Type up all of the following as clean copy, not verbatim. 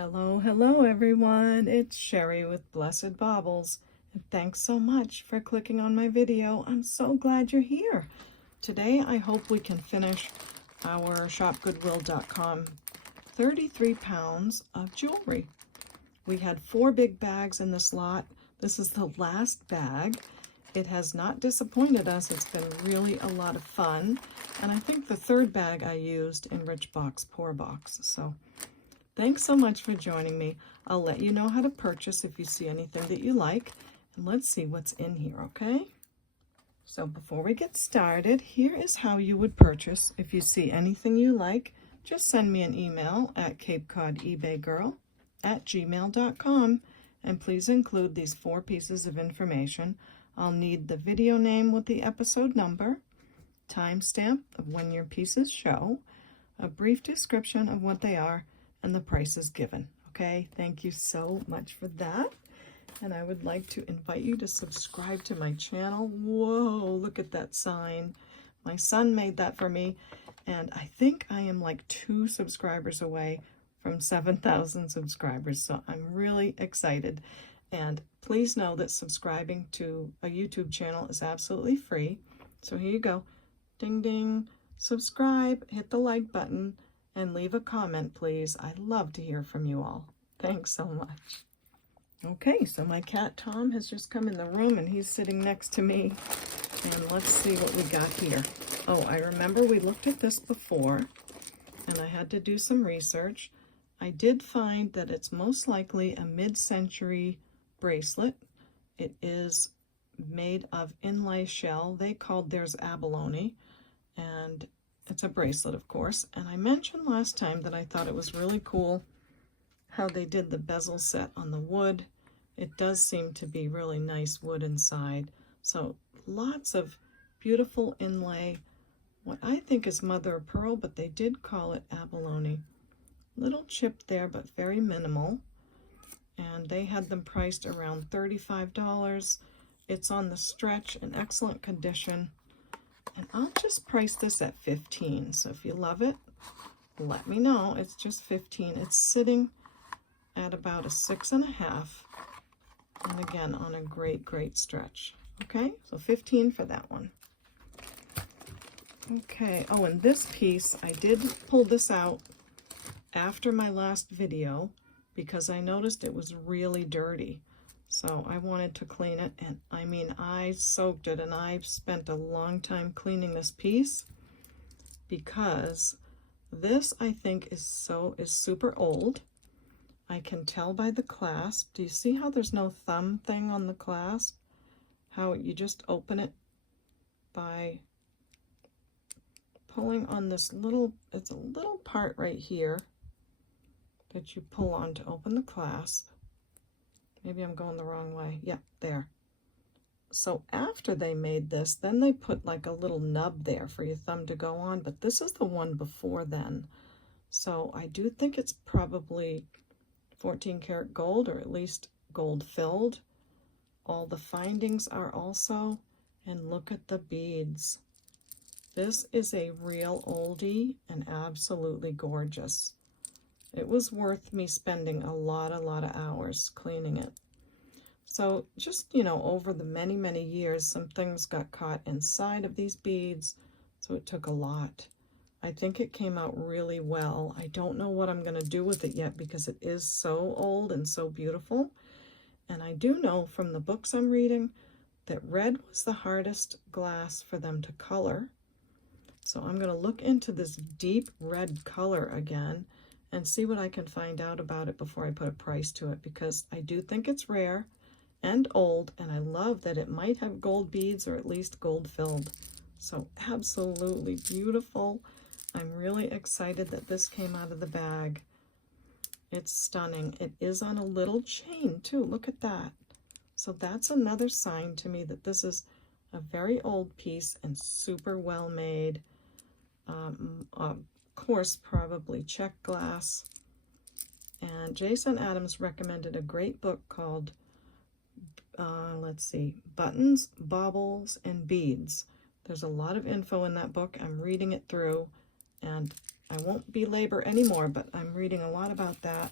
Hello everyone. It's Sherry with Blessed Baubles. And thanks so much for clicking on my video. I'm so glad you're here. Today I hope we can finish our shopgoodwill.com 33 pounds of jewelry. We had 4 big bags in this lot. This is the last bag. It has not disappointed us. It's been really a lot of fun. And I think the 3rd bag I used in Rich Box Poor Box. So thanks so much for joining me. I'll let you know how to purchase if you see anything that you like. And let's see what's in here, okay? So before we get started, here is how you would purchase. If you see anything you like, just send me an email at CapeCodEbayGirl@gmail.com. And please include these 4 pieces of information. I'll need the video name with the episode number, timestamp of when your pieces show, a brief description of what they are, and the prices given. Okay, thank you so much for that. And I would like to invite you to subscribe to my channel. Whoa, look at that sign. My son made that for me, and I think I am like 2 subscribers away from 7,000 subscribers, so I'm really excited. And please know that subscribing to a YouTube channel is absolutely free. So here you go. Ding ding. Subscribe, hit the like button, and leave a comment, please. I'd love to hear from you all. Thanks so much. Okay, so my cat Tom has just come in the room and he's sitting next to me. And let's see what we got here. Oh, I remember we looked at this before and I had to do some research. I did find that it's most likely a mid-century bracelet. It is made of inlay shell. They called theirs abalone, and it's a bracelet, of course. And I mentioned last time that I thought it was really cool how they did the bezel set on the wood. It does seem to be really nice wood inside. So lots of beautiful inlay. What I think is mother of pearl, but they did call it abalone. Little chip there, but very minimal. And they had them priced around $35. It's on the stretch, in excellent condition. And I'll just price this at $15. So if you love it, let me know. It's just $15. It's sitting at about a 6.5. And again, on a great stretch. Okay, so $15 for that one. Okay, oh, and this piece, I did pull this out after my last video because I noticed it was really dirty. So I wanted to clean it, and I mean, I soaked it, and I spent a long time cleaning this piece because this, I think, is super old. I can tell by the clasp. Do you see how there's no thumb thing on the clasp? How you just open it by pulling on this little, it's a little part right here that you pull on to open the clasp. Maybe I'm going the wrong way. Yeah, there. So after they made this, then they put like a little nub there for your thumb to go on, but this is the one before then. So I do think it's probably 14 karat gold, or at least gold filled. All the findings are also, and look at the beads. This is a real oldie and absolutely gorgeous. It was worth me spending a lot of hours cleaning it. So just, you know, over the many years, some things got caught inside of these beads, so it took a lot. I think it came out really well. I don't know what I'm going to do with it yet because it is so old and so beautiful. And I do know from the books I'm reading that red was the hardest glass for them to color. So I'm going to look into this deep red color again and see what I can find out about it before I put a price to it, because I do think it's rare and old, and I love that it might have gold beads or at least gold filled. So absolutely beautiful. I'm really excited that this came out of the bag. It's stunning. It is on a little chain too. Look at that. So that's another sign to me that this is a very old piece and super well made. Course, probably check glass. And Jason Adams recommended a great book called let's see, Buttons, Baubles, and Beads. There's a lot of info in that book. I'm reading it through, and I won't belabor anymore, but I'm reading a lot about that,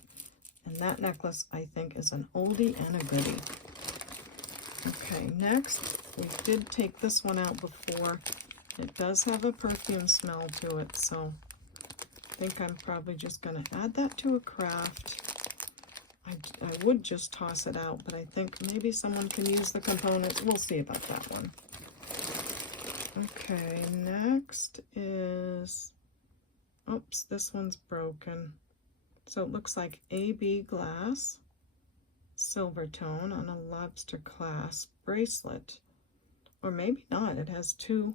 And that necklace, I think, is an oldie and a goodie. Okay, next, we did take this one out before. It does have a perfume smell to it, so I think I'm probably just going to add that to a craft. I would just toss it out, but I think maybe someone can use the components. We'll see about that one. Okay, next is, oops, this one's broken. So it looks like AB glass, silver tone on a lobster clasp bracelet. Or maybe not, it has 2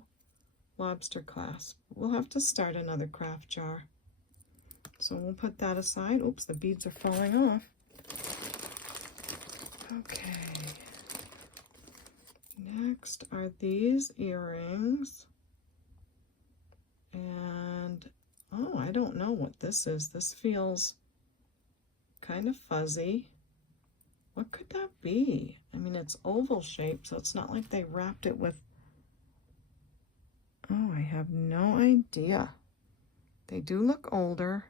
lobster clasps. We'll have to start another craft jar. So we'll put that aside. Oops, the beads are falling off. Okay. Next are these earrings. And, oh, I don't know what this is. This feels kind of fuzzy. What could that be? I mean, it's oval shaped, so it's not like they wrapped it with... Oh, I have no idea. They do look older.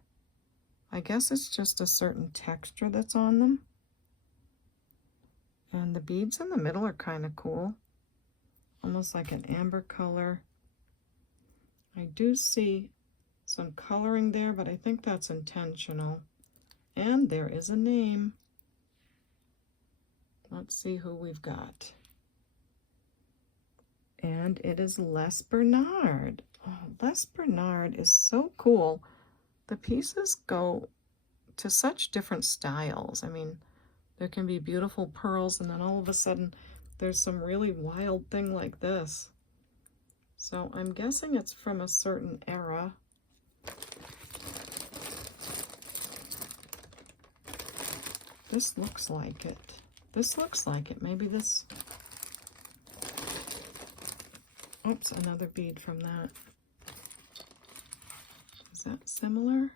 I guess it's just a certain texture that's on them. And the beads in the middle are kind of cool. Almost like an amber color. I do see some coloring there, but I think that's intentional. And there is a name. Let's see who we've got. And it is Les Bernard. Oh, Les Bernard is so cool. The pieces go to such different styles. I mean, there can be beautiful pearls, and then all of a sudden there's some really wild thing like this. So I'm guessing it's from a certain era. This looks like it. This looks like it. Maybe this... Oops, another bead from that. Is that similar?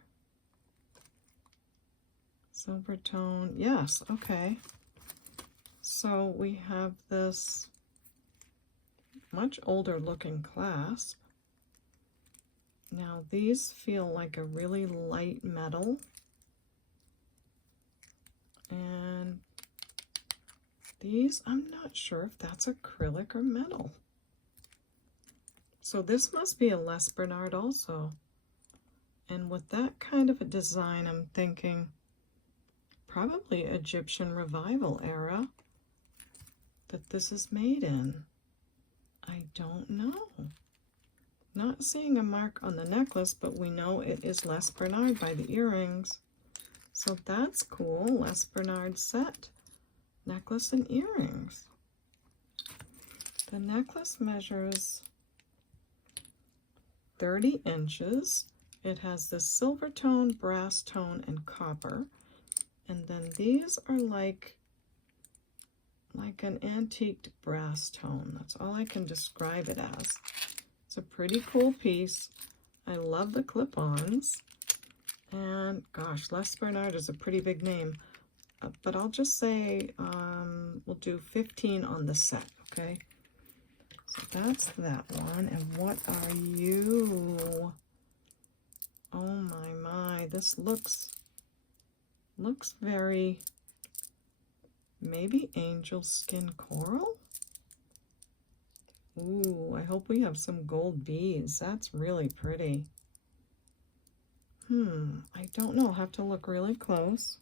Silver tone. Yes, okay. So we have this much older looking clasp. Now these feel like a really light metal. And these, I'm not sure if that's acrylic or metal. So this must be a Les Bernard also. And with that kind of a design, I'm thinking probably Egyptian revival era that this is made in. I don't know. Not seeing a mark on the necklace, but we know it is Les Bernard by the earrings. So that's cool. Les Bernard set. Necklace and earrings. The necklace measures 30 inches. It has this silver tone, brass tone, and copper. And then these are like an antiqued brass tone. That's all I can describe it as. It's a pretty cool piece. I love the clip-ons. And gosh, Les Bernard is a pretty big name. But I'll just say we'll do 15 on the set, okay? So that's that one. And what are you? Oh my, this looks very, maybe angel skin coral? Ooh, I hope we have some gold beads. That's really pretty. I don't know. I'll have to look really close.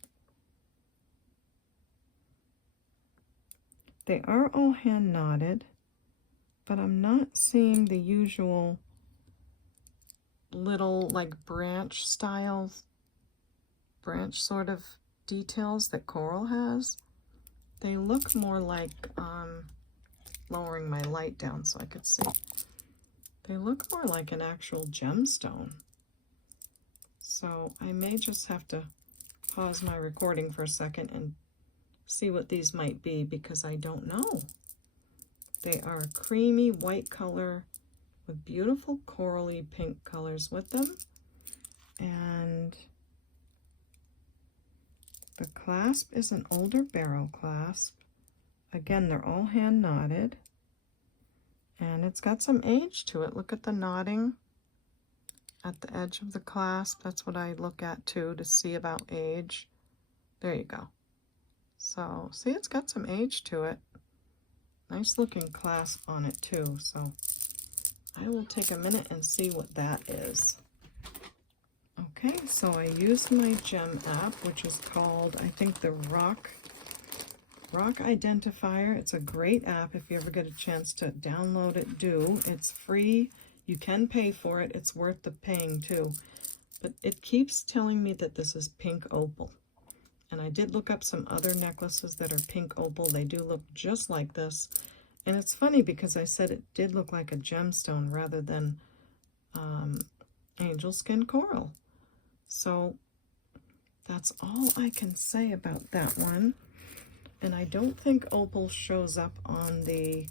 They are all hand knotted, but I'm not seeing the usual little like branch styles, branch sort of details that coral has. They look more like, lowering my light down so I could see. They look more like an actual gemstone. So I may just have to pause my recording for a second and see what these might be, because I don't know. They are a creamy white color with beautiful corally pink colors with them. And the clasp is an older barrel clasp. Again, they're all hand knotted. And it's got some age to it. Look at the knotting at the edge of the clasp. That's what I look at too, to see about age. There you go. So, see, it's got some age to it. Nice looking clasp on it too. So I will take a minute and see what that is. Okay, so I used my gem app, which is called, I think, the Rock Identifier. It's a great app. If you ever get a chance to download it, do. It's free. You can pay for it. It's worth the paying too. But it keeps telling me that this is pink opal. And I did look up some other necklaces that are pink opal. They do look just like this. And it's funny because I said it did look like a gemstone rather than angel skin coral. So that's all I can say about that one. And I don't think opal shows up on the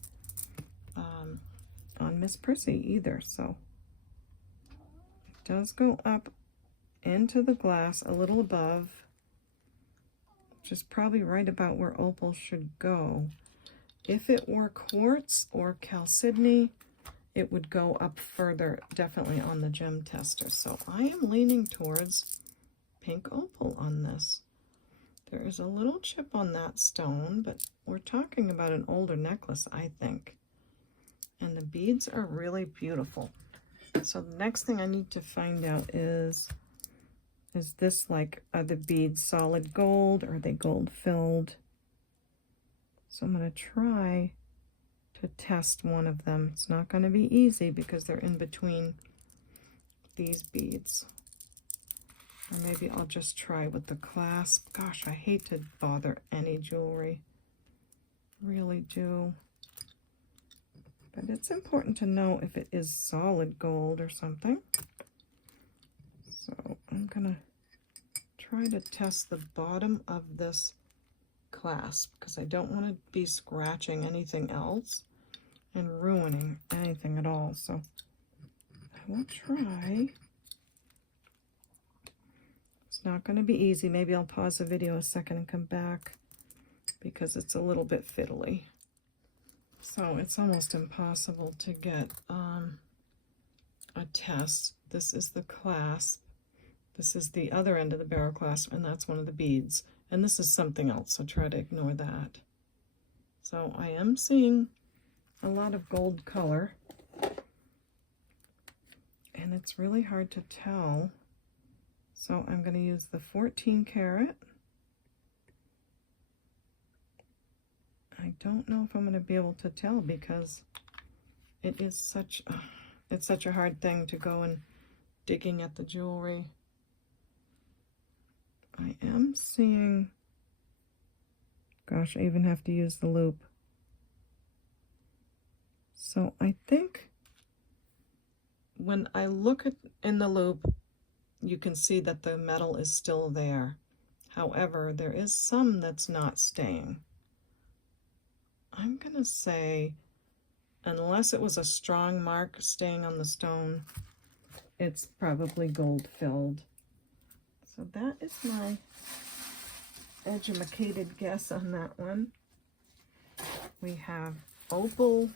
on Miss Prissy either. So it does go up into the glass a little above, which is probably right about where opal should go. If it were quartz or chalcedony, it would go up further, definitely on the gem tester. So I am leaning towards pink opal on this. There is a little chip on that stone, but we're talking about an older necklace, I think. And the beads are really beautiful. So the next thing I need to find out is this like, are the beads solid gold? Or are they gold filled? So I'm going to try to test one of them. It's not going to be easy because they're in between these beads. Or maybe I'll just try with the clasp. Gosh, I hate to bother any jewelry. Really do. But it's important to know if it is solid gold or something. So I'm going to try to test the bottom of this clasp because I don't want to be scratching anything else and ruining anything at all. So I will try. It's not going to be easy. Maybe I'll pause the video a second and come back because it's a little bit fiddly. So it's almost impossible to get a test. This is the clasp. This is the other end of the barrel clasp, and that's one of the beads. And this is something else, so try to ignore that. So I am seeing a lot of gold color, and it's really hard to tell. So I'm going to use the 14 karat. I don't know if I'm going to be able to tell because it is such a hard thing to go and digging at the jewelry. I am seeing, gosh, I even have to use the loop. So I think when I look in the loop, you can see that the metal is still there. However, there is some that's not staying. I'm going to say, unless it was a strong mark staying on the stone, it's probably gold filled. So that is my educated guess on that one. We have opal.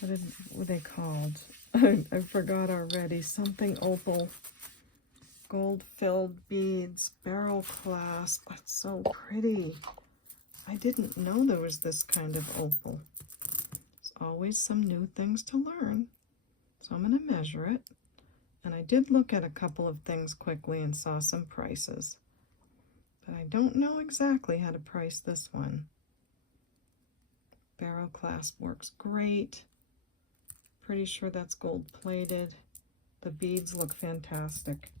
What were they called? I forgot already. Something opal. Gold filled beads. Barrel clasp. That's so pretty. I didn't know there was this kind of opal. There's always some new things to learn. So I'm going to measure it. And I did look at a couple of things quickly and saw some prices. But I don't know exactly how to price this one. Barrel clasp works great. Pretty sure that's gold plated. The beads look fantastic.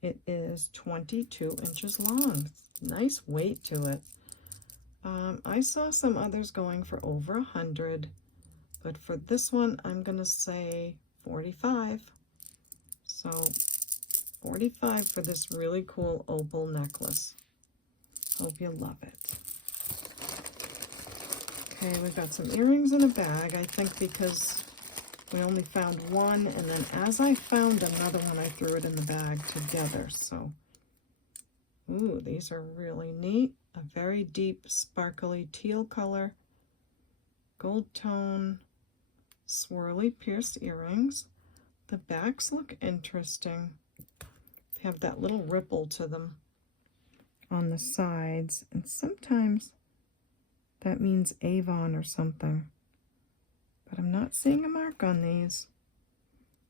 It is 22 inches long. Nice weight to it. I saw some others going for over 100, but for this one, I'm going to say 45. So 45 for this really cool opal necklace. Hope you love it. Okay, we've got some earrings in a bag, I think because we only found one, and then as I found another one, I threw it in the bag together. So, ooh, these are really neat. A very deep, sparkly teal color, gold tone, swirly pierced earrings. The backs look interesting. They have that little ripple to them. on the sides, and sometimes that means Avon or something. But I'm not seeing a mark on these.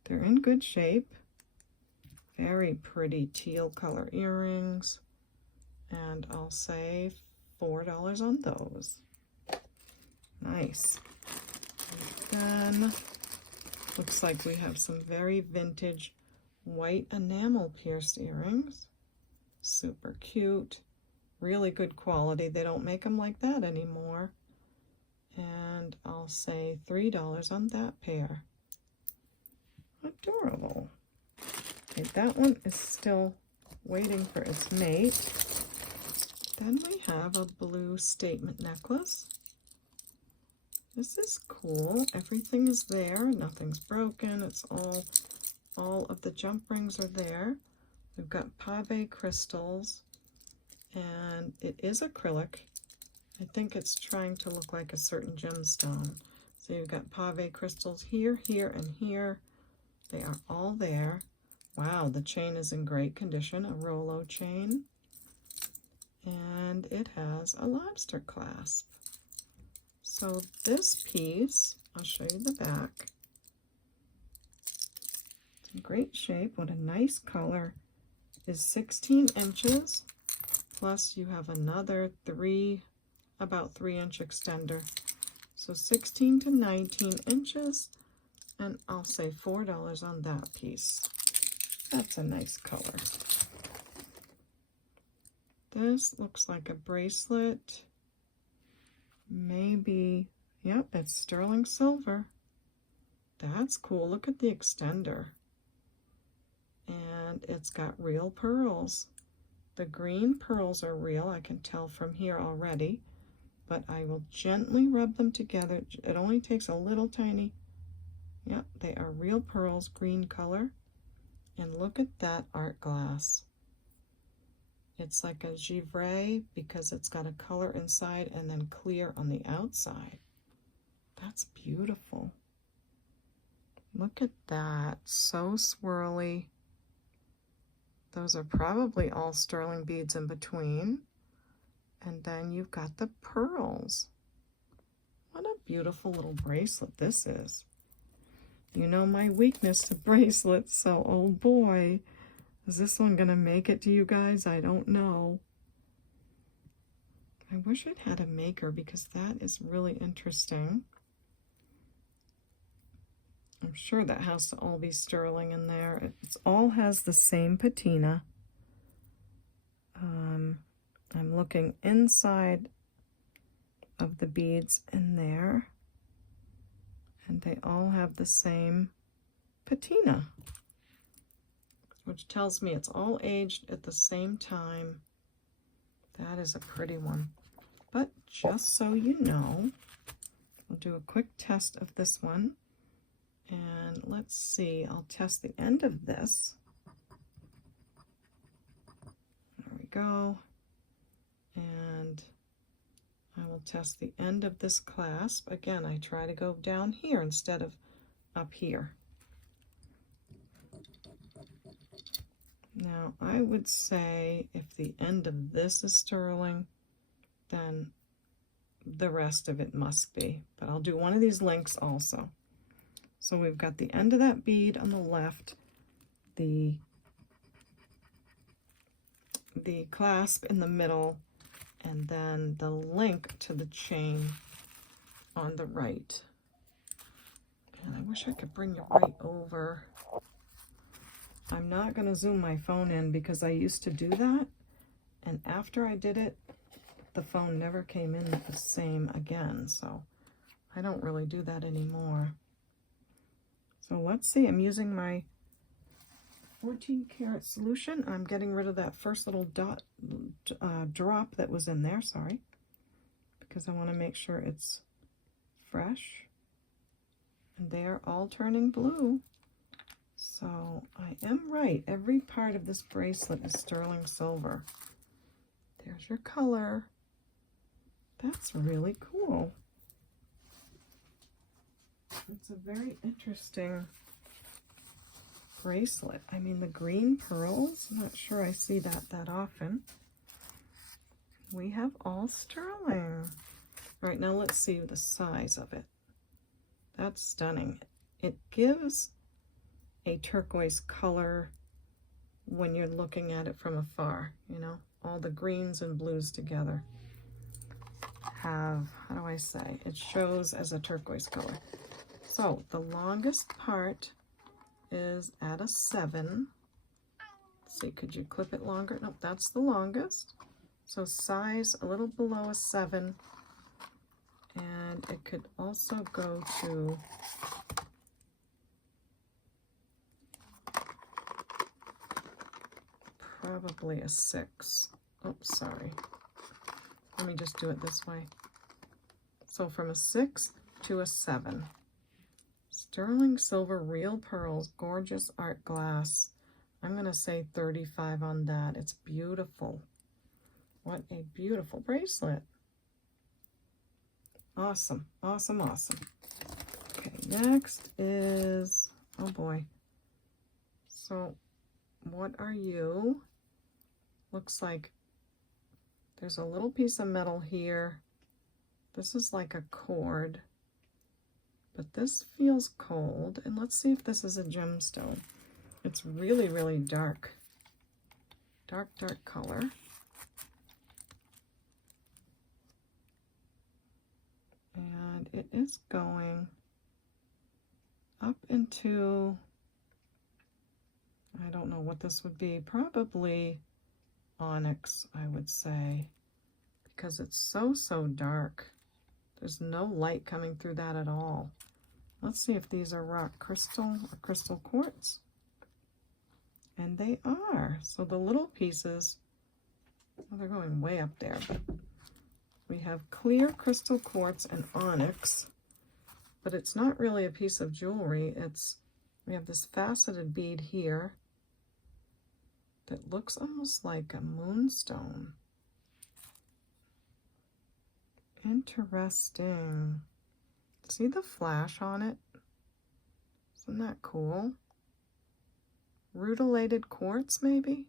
They're in good shape. Very pretty teal color earrings. And I'll say $4 on those. Nice. And then looks like we have some very vintage white enamel pierced earrings. Super cute. Really good quality. They don't make them like that anymore. And I'll say $3 on that pair. Adorable. Okay, that one is still waiting for its mate. Then we have a blue statement necklace. This is cool. Everything is there. Nothing's broken. It's all of the jump rings are there. We've got pave crystals, and it is acrylic. I think it's trying to look like a certain gemstone. So you've got pave crystals here, here, and here. They are all there. Wow, the chain is in great condition, a Rolo chain. And it has a lobster clasp. So this piece, I'll show you the back. It's in great shape. What a nice color. Is 16 inches. Plus you have another about 3-inch extender. So 16 to 19 inches. And I'll say $4 on that piece. That's a nice color. This looks like a bracelet. Maybe, yep, it's sterling silver. That's cool. Look at the extender. And it's got real pearls. The green pearls are real. I can tell from here already. But I will gently rub them together. It only takes a little tiny. Yep, they are real pearls, green color. And look at that art glass. It's like a givre because it's got a color inside and then clear on the outside. That's beautiful. Look at that. So swirly. Those are probably all sterling beads in between. And then you've got the pearls. What a beautiful little bracelet this is. You know my weakness to bracelets, so oh boy. Is this one gonna make it to you guys? I don't know. I wish it had a maker because that is really interesting. I'm sure that has to all be sterling in there. It all has the same patina. I'm looking inside of the beads in there, and they all have the same patina, which tells me it's all aged at the same time. That is a pretty one. But just so you know, we'll do a quick test of this one. And let's see, I'll test the end of this. There we go. And I will test the end of this clasp. Again, I try to go down here instead of up here. Now, I would say if the end of this is sterling, then the rest of it must be. But I'll do one of these links also. So we've got the end of that bead on the left, the clasp in the middle, and then the link to the chain on the right. And I wish I could bring it right over. I'm not going to zoom my phone in because I used to do that, and after I did it, the phone never came in the same again, so I don't really do that anymore. So let's see, I'm using my 14 karat solution. I'm getting rid of that first little drop that was in there, sorry, because I want to make sure it's fresh. And they are all turning blue. So I am right. Every part of this bracelet is sterling silver. There's your color. That's really cool. It's a very interesting bracelet. I mean, the green pearls, I'm not sure I see that often. We have all sterling. All right, now let's see the size of it. That's stunning. It gives a turquoise color when you're looking at it from afar, you know, all the greens and blues together have, how do I say, it shows as a turquoise color. So the longest part is at a 7. Let's see, could you clip it longer? Nope, that's the longest. So size a little below a 7, and it could also go to probably a 6. Oh, sorry. Let me just do it this way. So from a 6 to a 7. Sterling silver, real pearls, gorgeous art glass. I'm going to say 35 on that. It's beautiful. What a beautiful bracelet. Awesome, awesome, awesome. Okay, next is, oh boy. So what are you? Looks like there's a little piece of metal here. This is like a cord, but this feels cold. And let's see if this is a gemstone. It's really, really dark. Dark, dark color. And it is going up into, I don't know what this would be, probably onyx, I would say, because it's so, so dark. There's no light coming through that at all. Let's see if these are rock crystal or crystal quartz. And they are. So the little pieces, well, they're going way up there, but we have clear crystal quartz and onyx, but it's not really a piece of jewelry. We have this faceted bead here that looks almost like a moonstone. Interesting. See the flash on it? Isn't that cool? Rutilated quartz, maybe?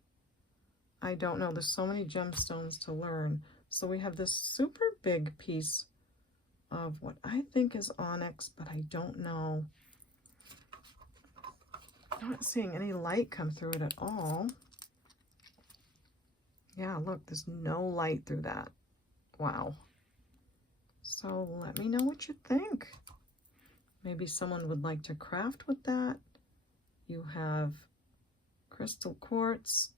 I don't know. There's so many gemstones to learn. So we have this super big piece of what I think is onyx, but I don't know. I'm not seeing any light come through it at all. Yeah, look, there's no light through that. Wow. So let me know what you think. Maybe someone would like to craft with that. You have crystal quartz,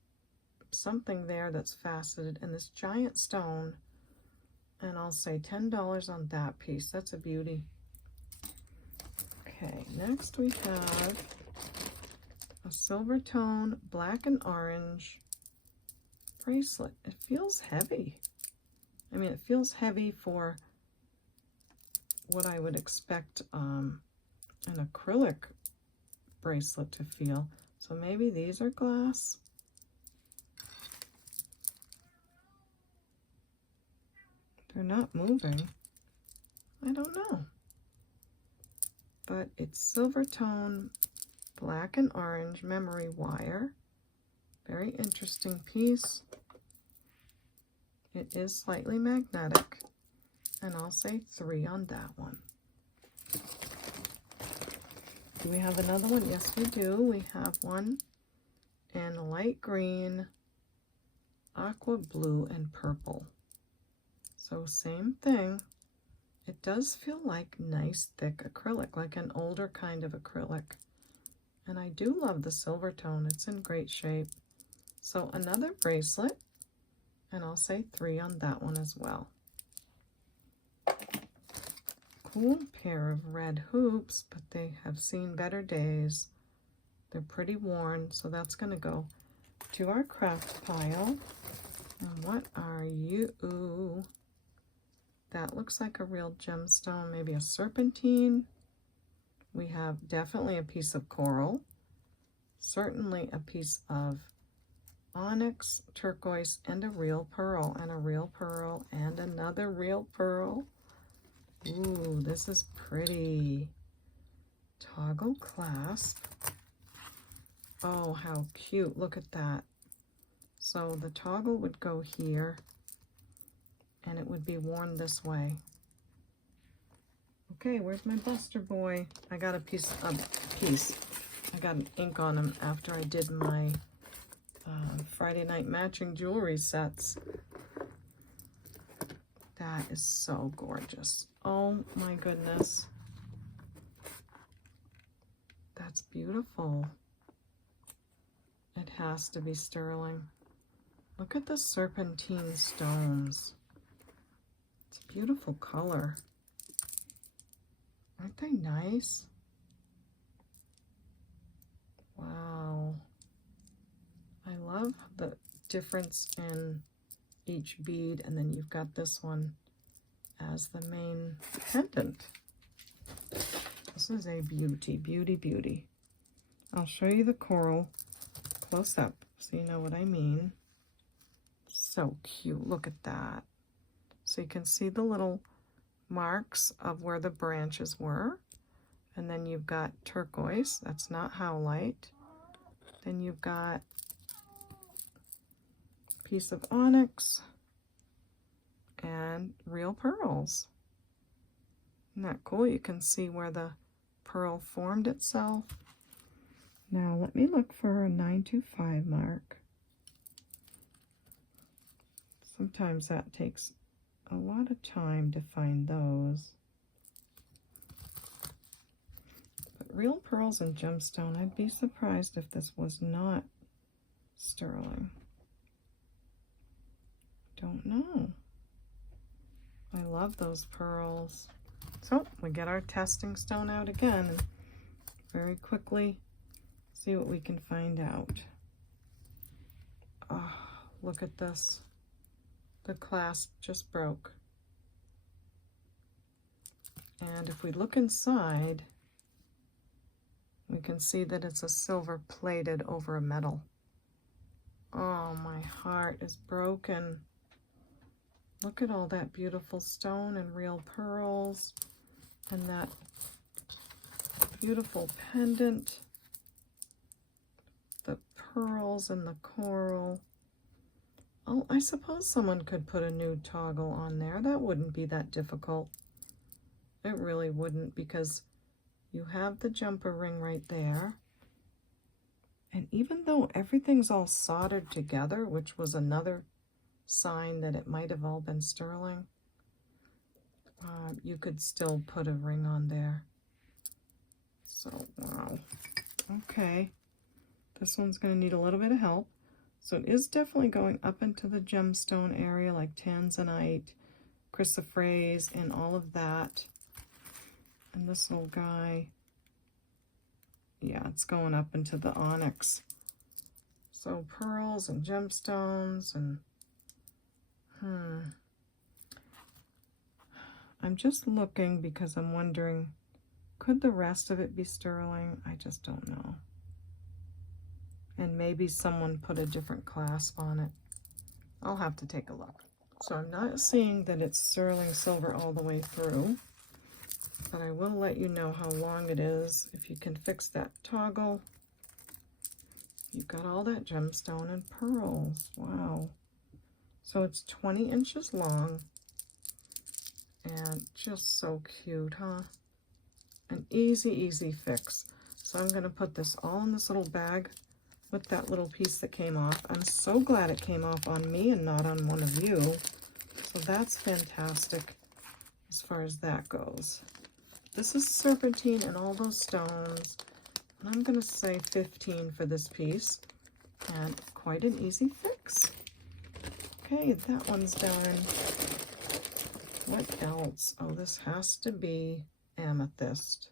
something there that's faceted, and this giant stone, and I'll say $10 on that piece. That's a beauty. Okay, next we have a silver tone, black and orange bracelet. It feels heavy. I mean, it feels heavy for what I would expect an acrylic bracelet to feel. So maybe these are glass. They're not moving. I don't know. But it's silver tone, black and orange memory wire. Very interesting piece. It is slightly magnetic, and I'll say 3 on that one. Do we have another one? Yes, we do. We have one in light green, aqua blue, and purple. So same thing. It does feel like nice thick acrylic, like an older kind of acrylic. And I do love the silver tone. It's in great shape. So another bracelet, and I'll say 3 on that one as well. Cool pair of red hoops, but they have seen better days. They're pretty worn, so that's going to go to our craft pile. And what are you? Ooh, that looks like a real gemstone, maybe a serpentine. We have definitely a piece of coral, certainly a piece of onyx, turquoise, and a real pearl, and a real pearl, and another real pearl. Ooh, this is pretty. Toggle clasp. Oh, how cute. Look at that. So the toggle would go here, and it would be worn this way. Okay, where's my Buster boy? I got a piece. I got an ink on him after I did my Friday night matching jewelry sets. That is so gorgeous. Oh my goodness. That's beautiful. It has to be sterling. Look at the serpentine stones. It's a beautiful color. Aren't they nice? Wow. I love the difference in each bead, and then you've got this one as the main pendant. This is a beauty, beauty, beauty. I'll show you the coral close up so you know what I mean. So cute. Look at that. So you can see the little marks of where the branches were. And then you've got turquoise. That's not howlite. Then you've got a piece of onyx and real pearls. Isn't that cool? You can see where the pearl formed itself. Now let me look for a 925 mark. Sometimes that takes a lot of time to find those. But real pearls and gemstone, I'd be surprised if this was not sterling. Don't know. I love those pearls. So we get our testing stone out again and very quickly see what we can find out. Oh, look at this. The clasp just broke. And if we look inside, we can see that it's a silver plated over a metal. Oh, my heart is broken. Look at all that beautiful stone and real pearls and that beautiful pendant. The pearls and the coral. Oh, I suppose someone could put a nude toggle on there. That wouldn't be that difficult. It really wouldn't, because you have the jumper ring right there. And even though everything's all soldered together, which was another sign that it might have all been sterling, you could still put a ring on there. So, wow. Okay. This one's going to need a little bit of help. So it is definitely going up into the gemstone area, like tanzanite, chrysoprase, and all of that. And this little guy, yeah, it's going up into the onyx. So pearls and gemstones and, I'm just looking because I'm wondering, could the rest of it be sterling? I just don't know. And maybe someone put a different clasp on it. I'll have to take a look. So I'm not seeing that it's sterling silver all the way through, but I will let you know how long it is. If you can fix that toggle, you've got all that gemstone and pearls. Wow. So it's 20 inches long and just so cute, huh? An easy, easy fix. So I'm gonna put this all in this little bag with that little piece that came off. I'm so glad it came off on me and not on one of you. So that's fantastic as far as that goes. This is serpentine and all those stones. And I'm going to say 15 for this piece. And quite an easy fix. Okay, that one's done. What else? Oh, this has to be amethyst.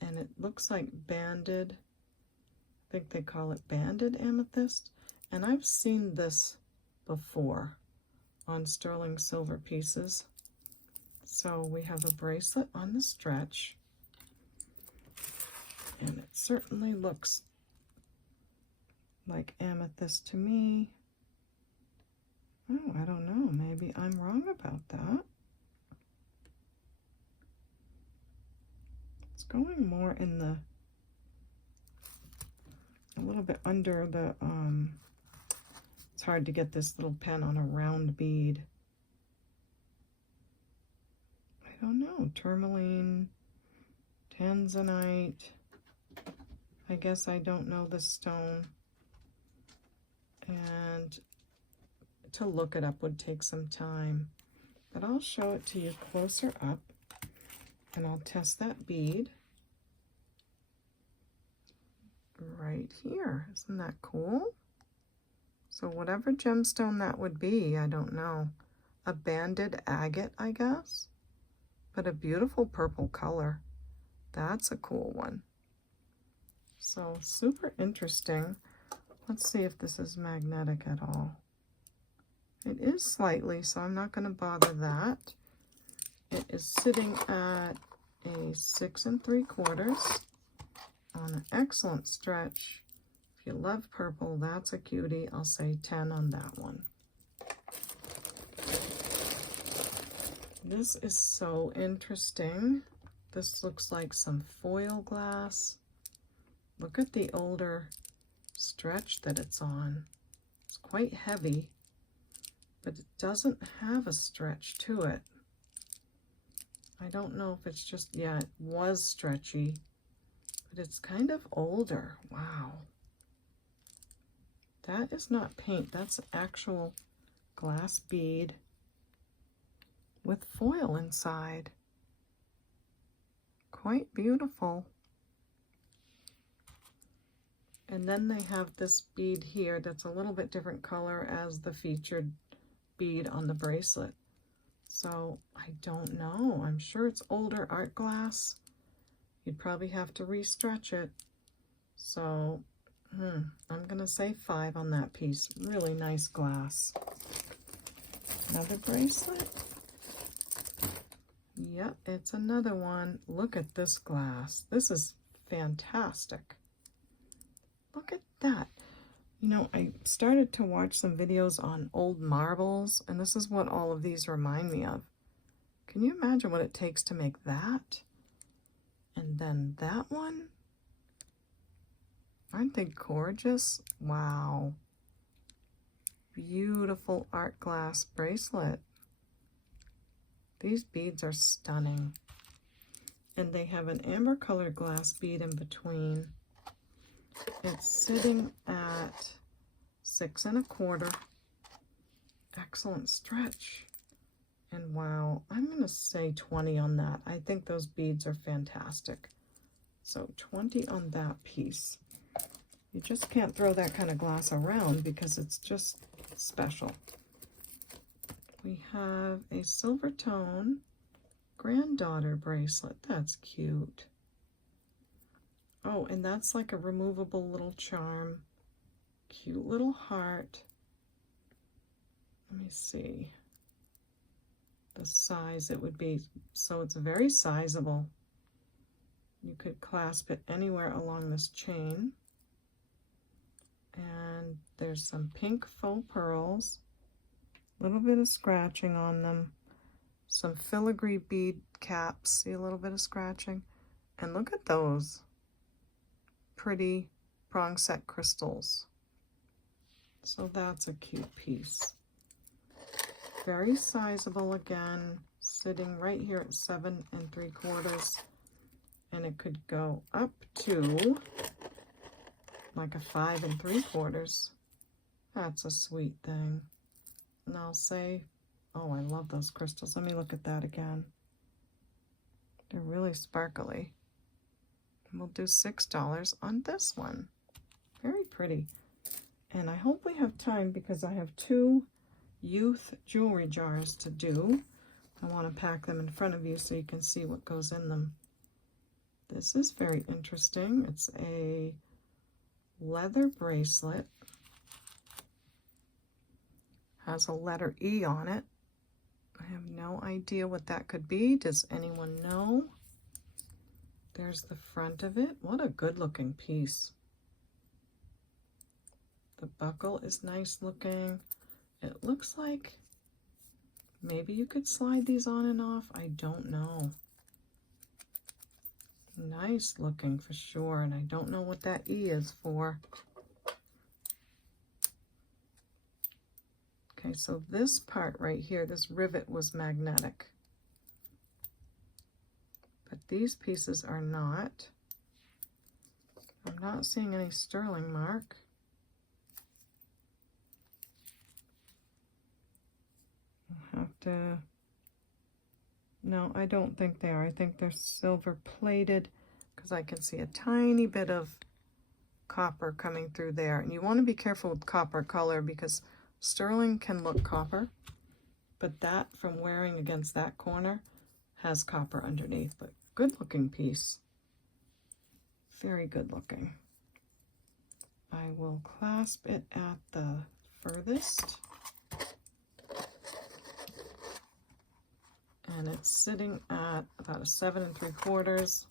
And it looks like banded. I think they call it banded amethyst. And I've seen this before on sterling silver pieces. So we have a bracelet on the stretch. And it certainly looks like amethyst to me. Oh, I don't know. Maybe I'm wrong about that. It's going more in the, a little bit under the, it's hard to get this little pen on a round bead. don't know, tourmaline, tanzanite. I guess I don't know the stone. And to look it up would take some time. But I'll show it to you closer up. And I'll test that bead right here. Isn't that cool? So whatever gemstone that would be, I don't know. A banded agate, I guess. But a beautiful purple color. That's a cool one. So super interesting. Let's see if this is magnetic at all. It is slightly, so I'm not going to bother that. It is sitting at a 6 3/4 on an excellent stretch. If you love purple, that's a cutie. I'll say 10 on that one. This is so interesting. This looks like some foil glass. Look at the older stretch that it's on. It's quite heavy, but it doesn't have a stretch to it. I don't know if it's just, yeah, it was stretchy, but it's kind of older. Wow. That is not paint. That's actual glass bead with foil inside. Quite beautiful. And then they have this bead here that's a little bit different color as the featured bead on the bracelet. So I don't know. I'm sure it's older art glass. You'd probably have to re-stretch it. So I'm gonna say 5 on that piece. Really nice glass. Another bracelet. Yep, it's another one. Look at this glass. This is fantastic. Look at that. You know, I started to watch some videos on old marbles, and this is what all of these remind me of. Can you imagine what it takes to make that? And then that one? Aren't they gorgeous? Wow. Beautiful art glass bracelet. These beads are stunning. And they have an amber colored glass bead in between. It's sitting at 6 1/4. Excellent stretch. And wow, I'm going to say 20 on that. I think those beads are fantastic. So 20 on that piece. You just can't throw that kind of glass around because it's just special. We have a silver tone granddaughter bracelet. That's cute. Oh, and that's like a removable little charm. Cute little heart. Let me see the size it would be. So it's very sizable. You could clasp it anywhere along this chain. And there's some pink faux pearls. A little bit of scratching on them. Some filigree bead caps. See a little bit of scratching? And look at those pretty prong set crystals. So that's a cute piece. Very sizable again, sitting right here at 7 3/4. And it could go up to like a 5 3/4. That's a sweet thing. And I'll say, oh, I love those crystals. Let me look at that again. They're really sparkly. And we'll do $6 on this one. Very pretty. And I hope we have time because I have 2 youth jewelry jars to do. I want to pack them in front of you so you can see what goes in them. This is very interesting. It's a leather bracelet. Has a letter E on it. I have no idea what that could be. Does anyone know? There's the front of it. What a good looking piece. The buckle is nice looking. It looks like maybe you could slide these on and off. I don't know. Nice looking for sure. And I don't know what that E is for. Okay, so this part right here, this rivet was magnetic. these pieces are not. I'm not seeing any sterling mark. I'll have to, no, I don't think they are. I think they're silver plated because I can see a tiny bit of copper coming through there. And you want to be careful with copper color because sterling can look copper, but that from wearing against that corner has copper underneath. But good looking piece. Very good looking. I will clasp it at the furthest. And it's sitting at about a 7 3/4.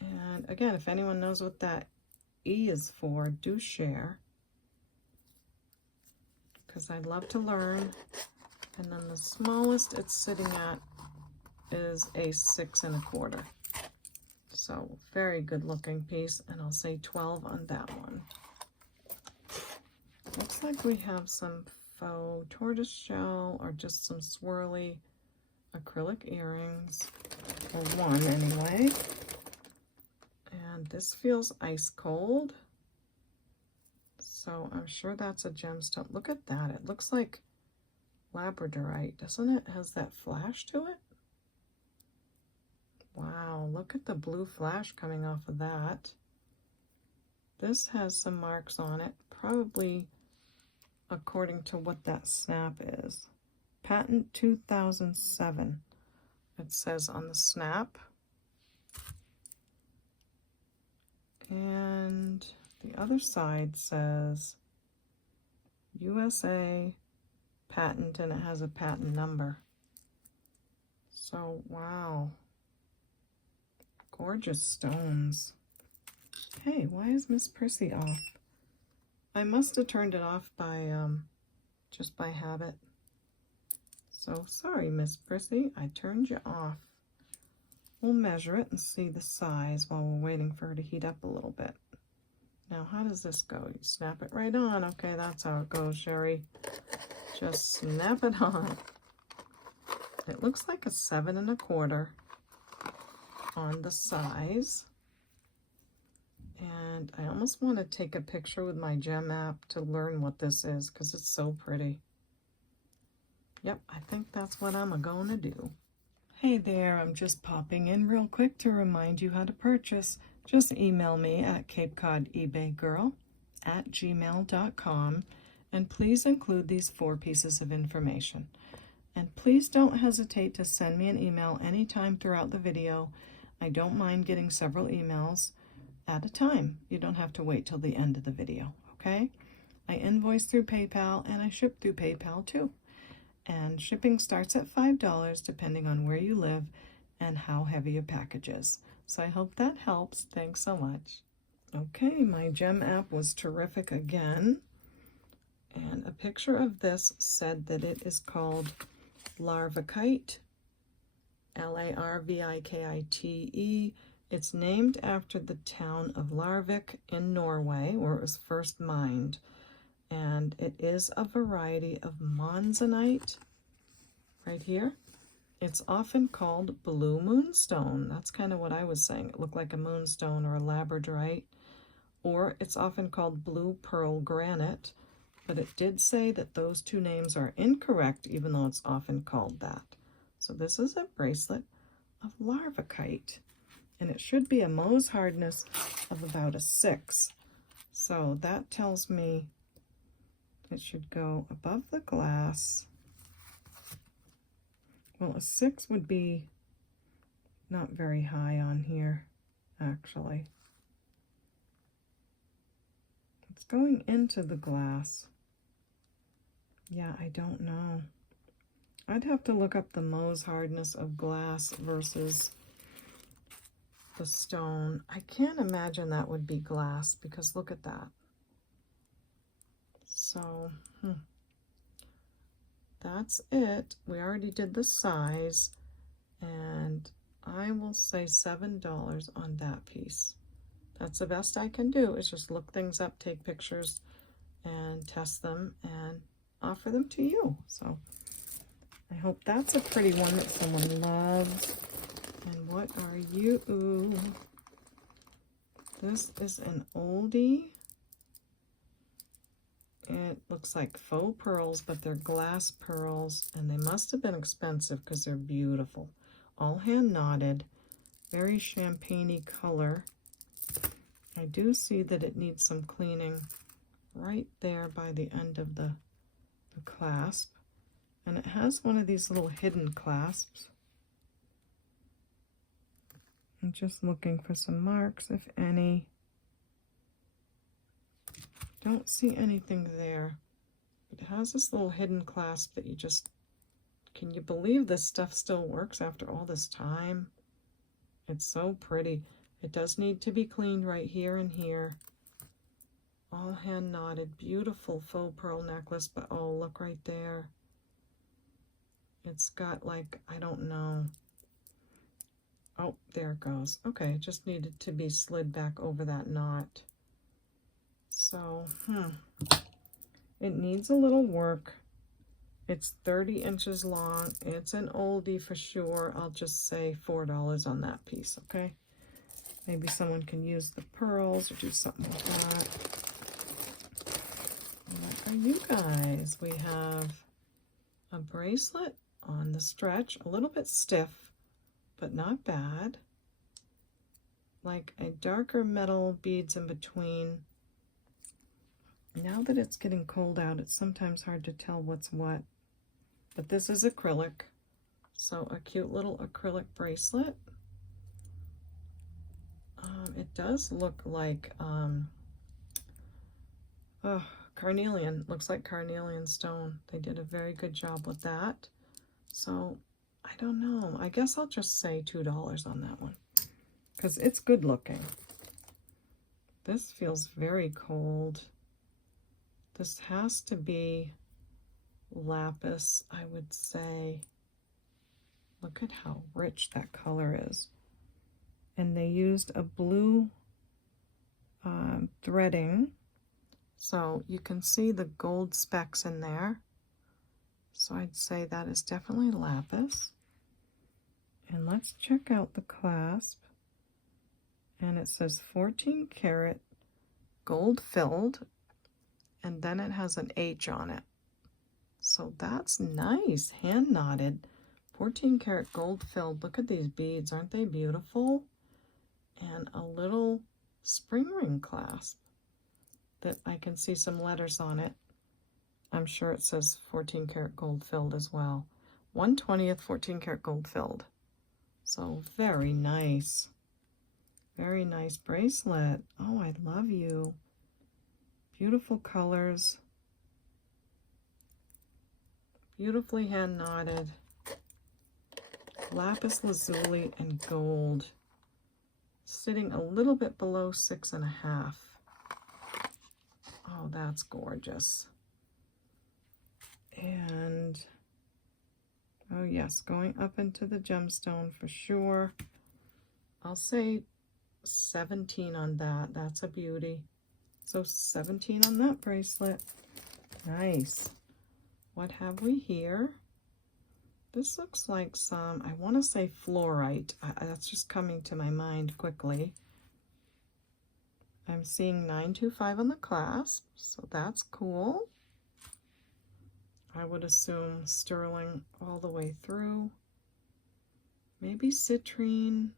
And again, if anyone knows what that E is for, do share, because I'd love to learn. And then the smallest it's sitting at is a 6 1/4. So very good looking piece, and I'll say 12 on that one. Looks like we have some faux tortoise shell or just some swirly acrylic earrings, or one anyway. And this feels ice cold, so I'm sure that's a gemstone. Look at that, it looks like labradorite, doesn't it? Has that flash to it? Wow, look at the blue flash coming off of that. This has some marks on it, probably according to what that snap is. Patent 2007, it says on the snap. And the other side says USA patent, and it has a patent number. So, wow. Gorgeous stones. Hey, why is Miss Prissy off? I must have turned it off by, just by habit. So, sorry, Miss Prissy, I turned you off. We'll measure it and see the size while we're waiting for her to heat up a little bit. Now, how does this go? You snap it right on. Okay, that's how it goes, Sherry. Just snap it on. It looks like a 7 1/4 on the size. And I almost want to take a picture with my gem app to learn what this is, because it's so pretty. Yep, I think that's what I'm going to do. Hey there, I'm just popping in real quick to remind you how to purchase. Just email me at CapeCodEbayGirl@gmail.com, and please include these 4 pieces of information. And please don't hesitate to send me an email anytime throughout the video. I don't mind getting several emails at a time. You don't have to wait till the end of the video, okay? I invoice through PayPal, and I ship through PayPal too. And shipping starts at $5 depending on where you live and how heavy your package is. So I hope that helps. Thanks so much. Okay, my gem app was terrific again. And a picture of this said that it is called Larvikite, Larvikite. It's named after the town of Larvik in Norway, where it was first mined. And it is a variety of monzonite right here. It's often called blue moonstone. That's kind of what I was saying. It looked like a moonstone or a labradorite. Or it's often called blue pearl granite. But it did say that those 2 names are incorrect, even though it's often called that. So this is a bracelet of Larvikite. And it should be a Mohs hardness of about a 6. So that tells me it should go above the glass. Well, a 6 would be not very high on here, actually. It's going into the glass. Yeah, I don't know. I'd have to look up the Mohs hardness of glass versus the stone. I can't imagine that would be glass, because look at that. So, that's it. We already did the size, and I will say $7 on that piece. That's the best I can do, is just look things up, take pictures, and test them, and offer them to you. So I hope that's a pretty one that someone loves. And what are you? This is an oldie. It looks like faux pearls, but they're glass pearls, and they must have been expensive because they're beautiful. All hand knotted, very champagne-y color. I do see that it needs some cleaning right there by the end of the clasp. And it has one of these little hidden clasps. I'm just looking for some marks, if any. Don't see anything there. It has this little hidden clasp that you just... Can you believe this stuff still works after all this time? It's so pretty. It does need to be cleaned right here and here. All hand knotted, beautiful faux pearl necklace, but oh, look right there. It's got like, I don't know. Oh, there it goes. Okay, it just needed to be slid back over that knot. So, it needs a little work. It's 30 inches long. It's an oldie for sure. I'll just say $4 on that piece, okay? Maybe someone can use the pearls or do something like that. What are you guys? We have a bracelet on the stretch, a little bit stiff, but not bad. Like a darker metal beads in between. Now that it's getting cold out, it's sometimes hard to tell what's what. But this is acrylic, so a cute little acrylic bracelet. It does look like carnelian. Looks like carnelian stone. They did a very good job with that. So I don't know. I guess I'll just say $2 on that one because it's good looking. This feels very cold. This has to be Lapis, I would say. Look at how rich that color is. And they used a blue threading, so you can see the gold specks in there. So I'd say that is definitely Lapis. And let's check out the clasp. And it says 14 karat gold filled, and then it has an H on it. So that's nice, hand knotted, 14 karat gold filled. Look at these beads, aren't they beautiful? And a little spring ring clasp that I can see some letters on it. I'm sure it says 14 karat gold filled as well. 1/20th 14 karat gold filled. So very nice. Very nice bracelet. Oh, I love you. Beautiful colors. Beautifully hand knotted. Lapis lazuli and gold. Sitting a little bit below 6.5. Oh, that's gorgeous. And oh yes, going up into the gemstone for sure. I'll say 17 on that. That's a beauty. So 17 on that bracelet. Nice. What have we here? This looks like some, I want to say fluorite. That's just coming to my mind quickly. I'm seeing 925 on the clasp, so that's cool. I would assume sterling all the way through. Maybe citrine.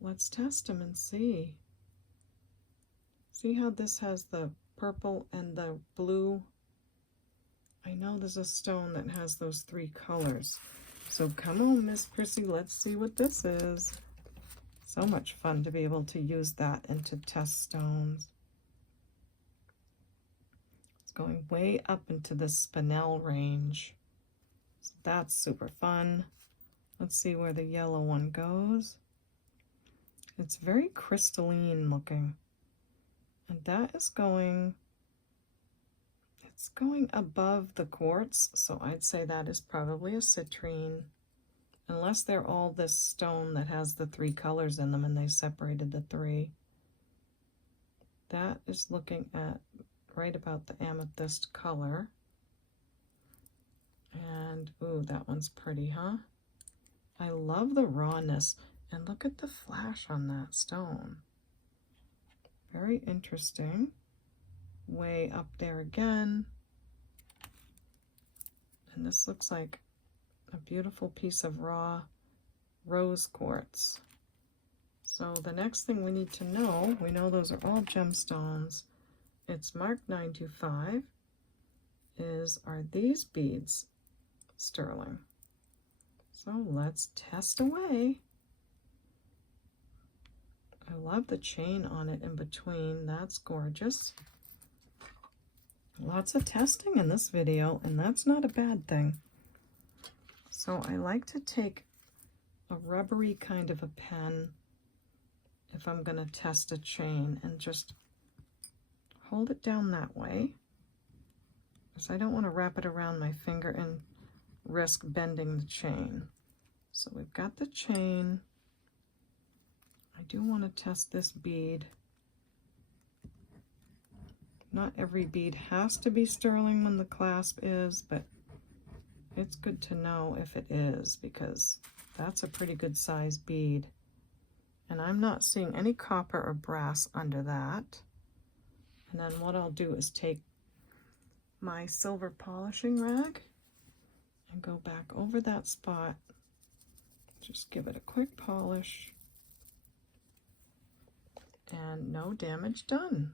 Let's test them and see. See how this has the purple and the blue? I know there's a stone that has those three colors. So come on, Miss Prissy, let's see what this is. So much fun to be able to use that and to test stones. It's going way up into the spinel range. So that's super fun. Let's see where the yellow one goes. It's very crystalline looking. And that is going, it's going above the quartz, so I'd say that is probably a citrine. Unless they're all this stone that has the three colors in them and they separated the three. That is looking at right about the amethyst color. And, ooh, that one's pretty, huh? I love the rawness, and look at the flash on that stone. Very interesting. Way up there again. And this looks like a beautiful piece of raw rose quartz. So the next thing we need to know, we know those are all gemstones. It's marked 925. Are these beads sterling? So let's test away. I love the chain on it in between. That's gorgeous. Lots of testing in this video, and that's not a bad thing. So I like to take a rubbery kind of a pen if I'm going to test a chain, and just hold it down that way, because I don't want to wrap it around my finger and risk bending the chain. So we've got the chain. I do want to test this bead. Not every bead has to be sterling when the clasp is, but it's good to know if it is, because that's a pretty good size bead. And I'm not seeing any copper or brass under that. And then what I'll do is take my silver polishing rag and go back over that spot. Just give it a quick polish. And no damage done.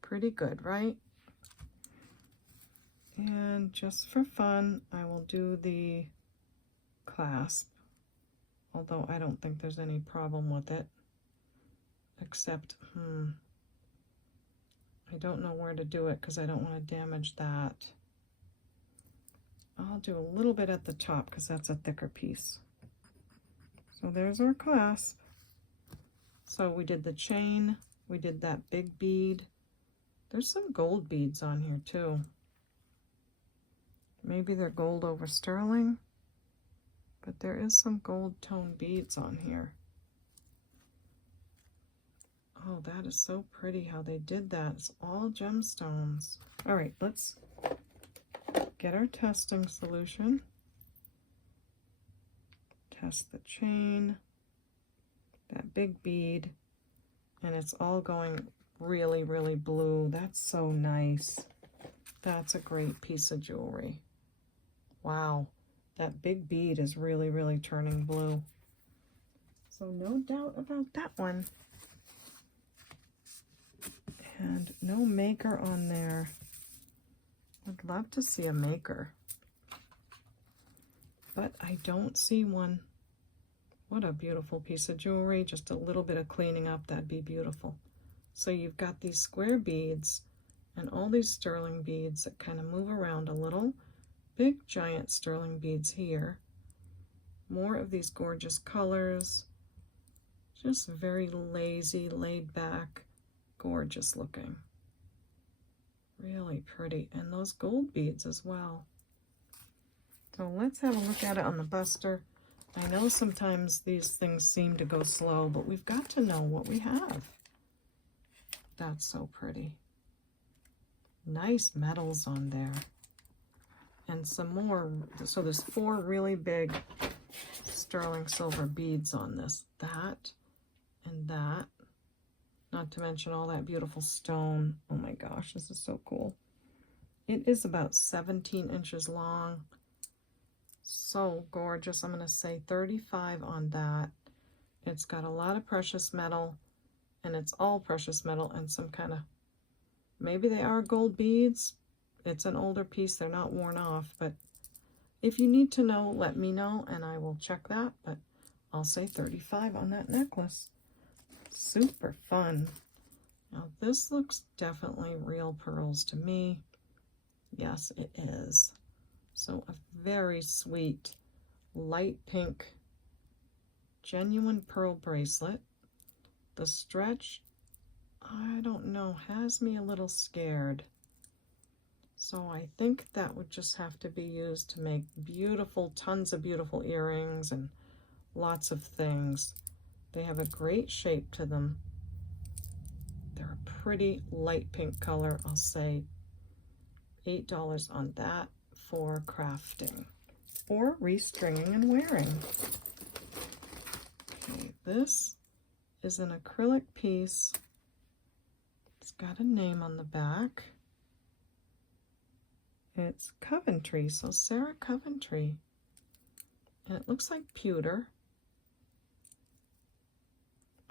Pretty good, right? And just for fun, I will do the clasp, although I don't think there's any problem with it, except, I don't know where to do it because I don't want to damage that. I'll do a little bit at the top because that's a thicker piece. So there's our clasp. So we did the chain, we did that big bead. There's some gold beads on here too. Maybe they're gold over sterling, but there is some gold tone beads on here. Oh, that is so pretty how they did that. It's all gemstones. All right, let's get our testing solution. Test the chain, that big bead, and it's all going really, really blue. That's so nice. That's a great piece of jewelry. Wow, that big bead is really, really turning blue. So no doubt about that one. And no maker on there. I'd love to see a maker, but I don't see one. What a beautiful piece of jewelry. Just a little bit of cleaning up, that'd be beautiful. So you've got these square beads and all these sterling beads that kind of move around a little. Big giant sterling beads here. More of these gorgeous colors. Just very lazy, laid back, gorgeous looking. Really pretty. And those gold beads as well. So let's have a look at it on the buster. I know sometimes these things seem to go slow, but we've got to know what we have. That's so pretty. Nice metals on there. And some more. So there's 4 really big sterling silver beads on this. That and that. Not to mention all that beautiful stone. Oh my gosh, this is so cool. It is about 17 inches long. So gorgeous. I'm going to say 35 on that. It's got a lot of precious metal, and it's all precious metal and some kind of, maybe they are gold beads. It's an older piece. They're not worn off, but if you need to know, let me know and I will check that. But I'll say 35 on that necklace. Super fun. Now this looks definitely real pearls to me. Yes, it is. So a very sweet light pink genuine pearl bracelet. The stretch, I don't know, has me a little scared. So I think that would just have to be used to make beautiful, tons of beautiful earrings and lots of things. They have a great shape to them. They're a pretty light pink color. I'll say $8 on that for crafting. or restringing and wearing. Okay, this is an acrylic piece. It's got a name on the back. It's Coventry, so Sarah Coventry. And it looks like pewter.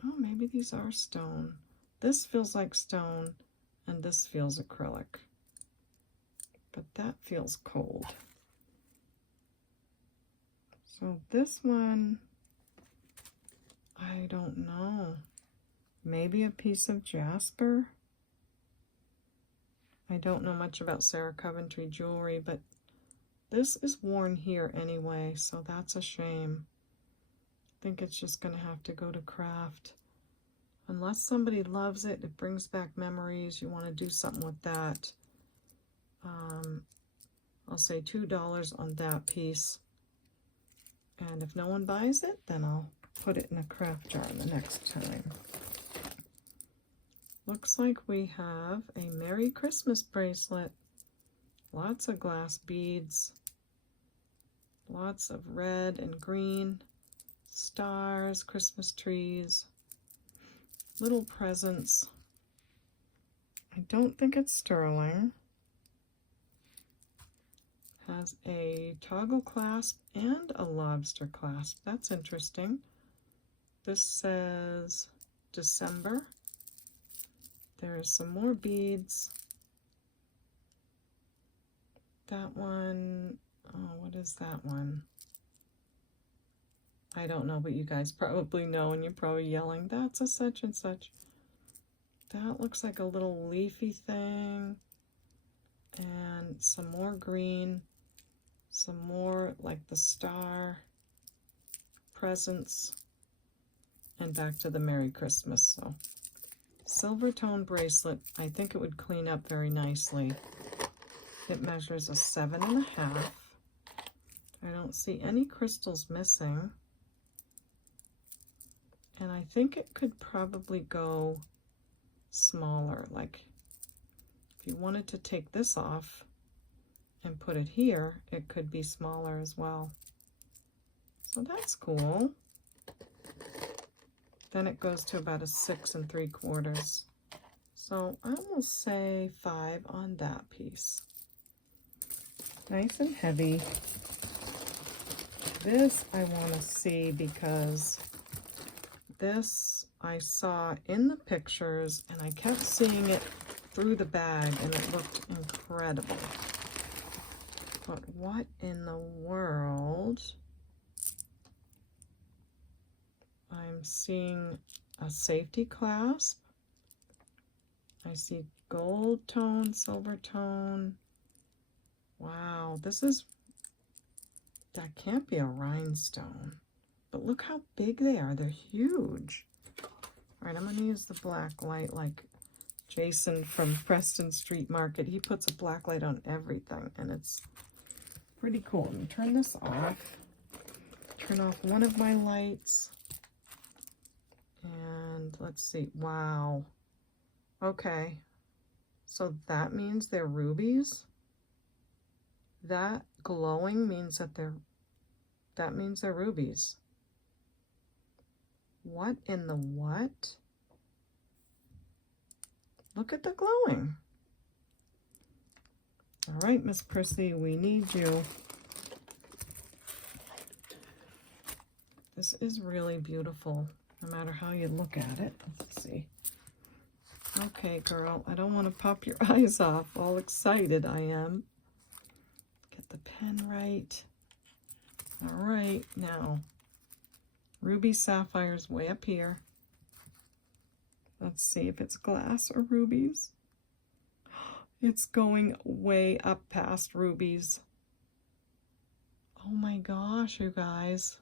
Oh, maybe these are stone. This feels like stone, and this feels acrylic. But that feels cold. So this one, I don't know. Maybe a piece of jasper. I don't know much about Sarah Coventry jewelry, but this is worn here anyway, so that's a shame. I think it's just going to have to go to craft. Unless somebody loves it, it brings back memories, you want to do something with that. I'll say $2 on that piece. And if no one buys it, then I'll put it in a craft jar the next time. Looks like we have a Merry Christmas bracelet. Lots of glass beads. Lots of red and green. Stars, Christmas trees. Little presents. I don't think it's sterling. Has a toggle clasp and a lobster clasp. That's interesting. This says December. There's some more beads. That one, oh, what is that one? I don't know, but you guys probably know, and you're probably yelling, that's a such and such. That looks like a little leafy thing. And some more green. Some more like the star presents. And back to the Merry Christmas. So silver tone bracelet. I think it would clean up very nicely. It measures a 7.5. I don't see any crystals missing. And I think it could probably go smaller. Like if you wanted to take this off and put it here, it could be smaller as well. So that's cool. Then it goes to about a 6 3/4. So I will say 5 on that piece. Nice and heavy. This I want to see because this I saw in the pictures and I kept seeing it through the bag and it looked incredible. But what in the world? I'm seeing a safety clasp. I see gold tone, silver tone. Wow, that can't be a rhinestone. But look how big they are. They're huge. All right, I'm going to use the black light like Jason from Preston Street Market. He puts a black light on everything, and it's pretty cool. Let me turn this off. Turn off one of my lights. And let's see. Wow. Okay. So that means they're rubies. That glowing means that they're rubies. What in the what? Look at the glowing. All right, Miss Prissy, we need you. This is really beautiful, no matter how you look at it. Let's see. Okay, girl, I don't want to pop your eyes off. All excited I am. Get the pen right. All right, now, ruby sapphire's way up here. Let's see if it's glass or rubies. It's going way up past rubies. Oh my gosh, you guys.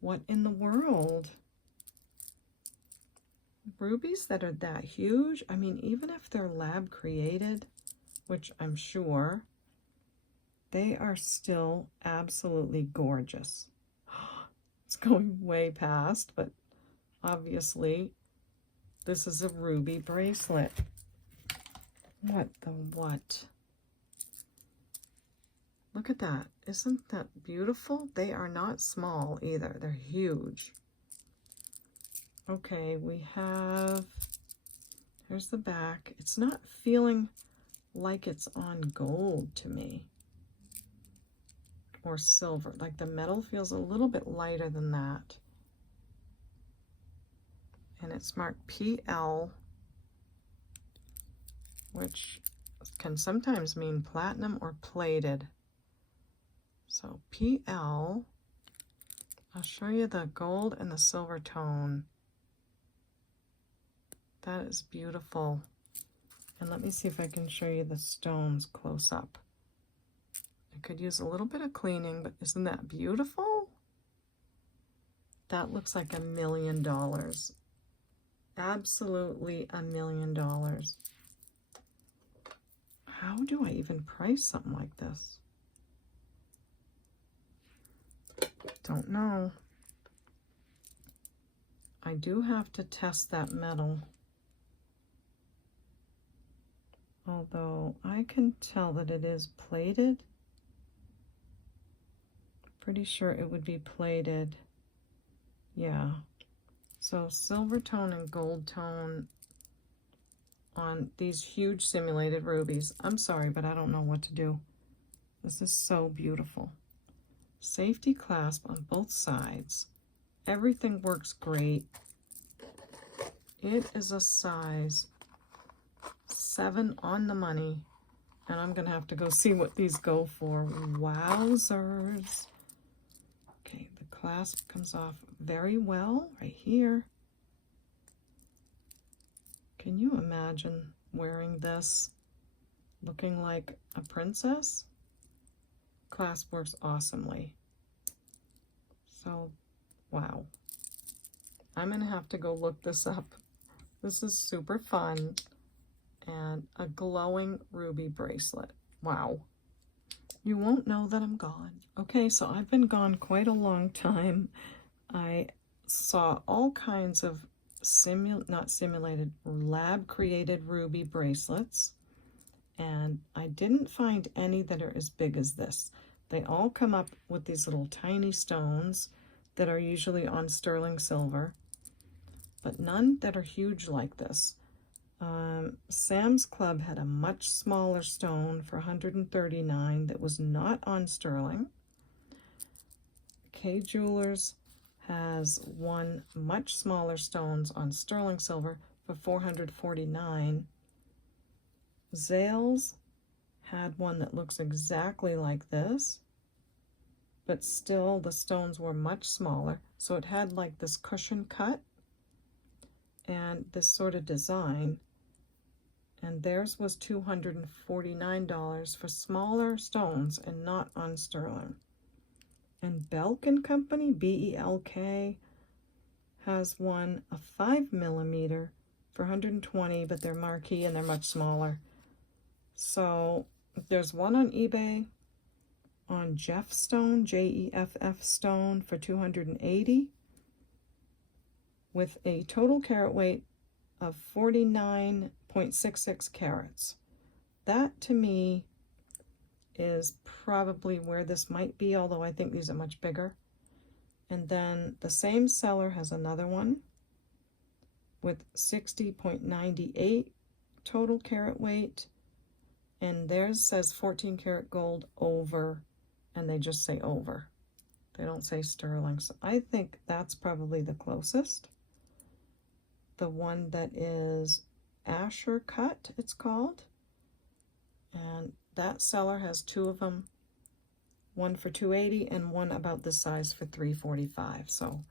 What in the world? Rubies that are that huge, I mean, even if they're lab created, which I'm sure, they are still absolutely gorgeous. It's going way past, but obviously this is a ruby bracelet. What the what? Look at that. Isn't that beautiful? They are not small either. They're huge. Okay, we have, here's the back. It's not feeling like it's on gold to me. Or silver. Like the metal feels a little bit lighter than that. And it's marked PL, which can sometimes mean platinum or plated. So PL, I'll show you the gold and the silver tone. That is beautiful. And let me see if I can show you the stones close up. I could use a little bit of cleaning, but isn't that beautiful? That looks like $1 million. Absolutely $1 million. How do I even price something like this? Don't know. I do have to test that metal. Although I can tell that it is plated. Pretty sure it would be plated. Yeah. So silver tone and gold tone on these huge simulated rubies. I'm sorry, but I don't know what to do. This is so beautiful. Safety clasp on both sides. Everything works great. It is a size 7 on the money. And I'm going to have to go see what these go for. Wowzers. Okay, the clasp comes off very well right here. Can you imagine wearing this looking like a princess? Clasp works awesomely. So, wow. I'm going to have to go look this up. This is super fun. And a glowing ruby bracelet. Wow. You won't know that I'm gone. Okay, so I've been gone quite a long time. I saw all kinds of lab-created ruby bracelets. And I didn't find any that are as big as this. They all come up with these little tiny stones that are usually on sterling silver, but none that are huge like this. Sam's Club had a much smaller stone for $139 that was not on sterling. K Jewelers has one much smaller stones on sterling silver for $449. Zales had one that looks exactly like this, but still the stones were much smaller. So it had like this cushion cut and this sort of design. And theirs was $249 for smaller stones and not on sterling. And Belk & Company, B-E-L-K, has one, a 5mm for $120, but they're marquee and they're much smaller. So there's one on eBay on Gemstone, J-E-F-F stone for $280 with a total carat weight of 49.66 carats. That to me is probably where this might be, although I think these are much bigger. And then the same seller has another one with 60.98 total carat weight, and theirs says 14 karat gold over, and they just say over. They don't say sterling. So I think that's probably the closest. The one that is Asher cut, it's called. And that seller has two of them, one for $280 and one about this size for $345. So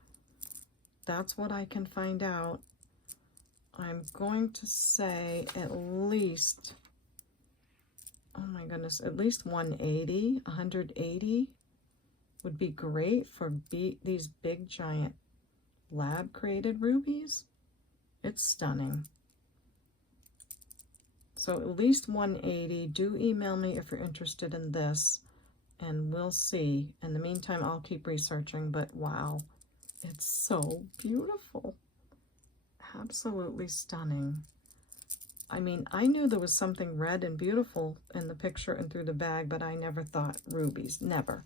that's what I can find out. I'm going to say at least, oh my goodness, at least 180 would be great for these big giant lab created rubies. It's stunning. So at least 180. Do email me if you're interested in this, and we'll see. In the meantime, I'll keep researching, but wow, it's so beautiful. Absolutely stunning. I mean, I knew there was something red and beautiful in the picture and through the bag, but I never thought rubies. Never.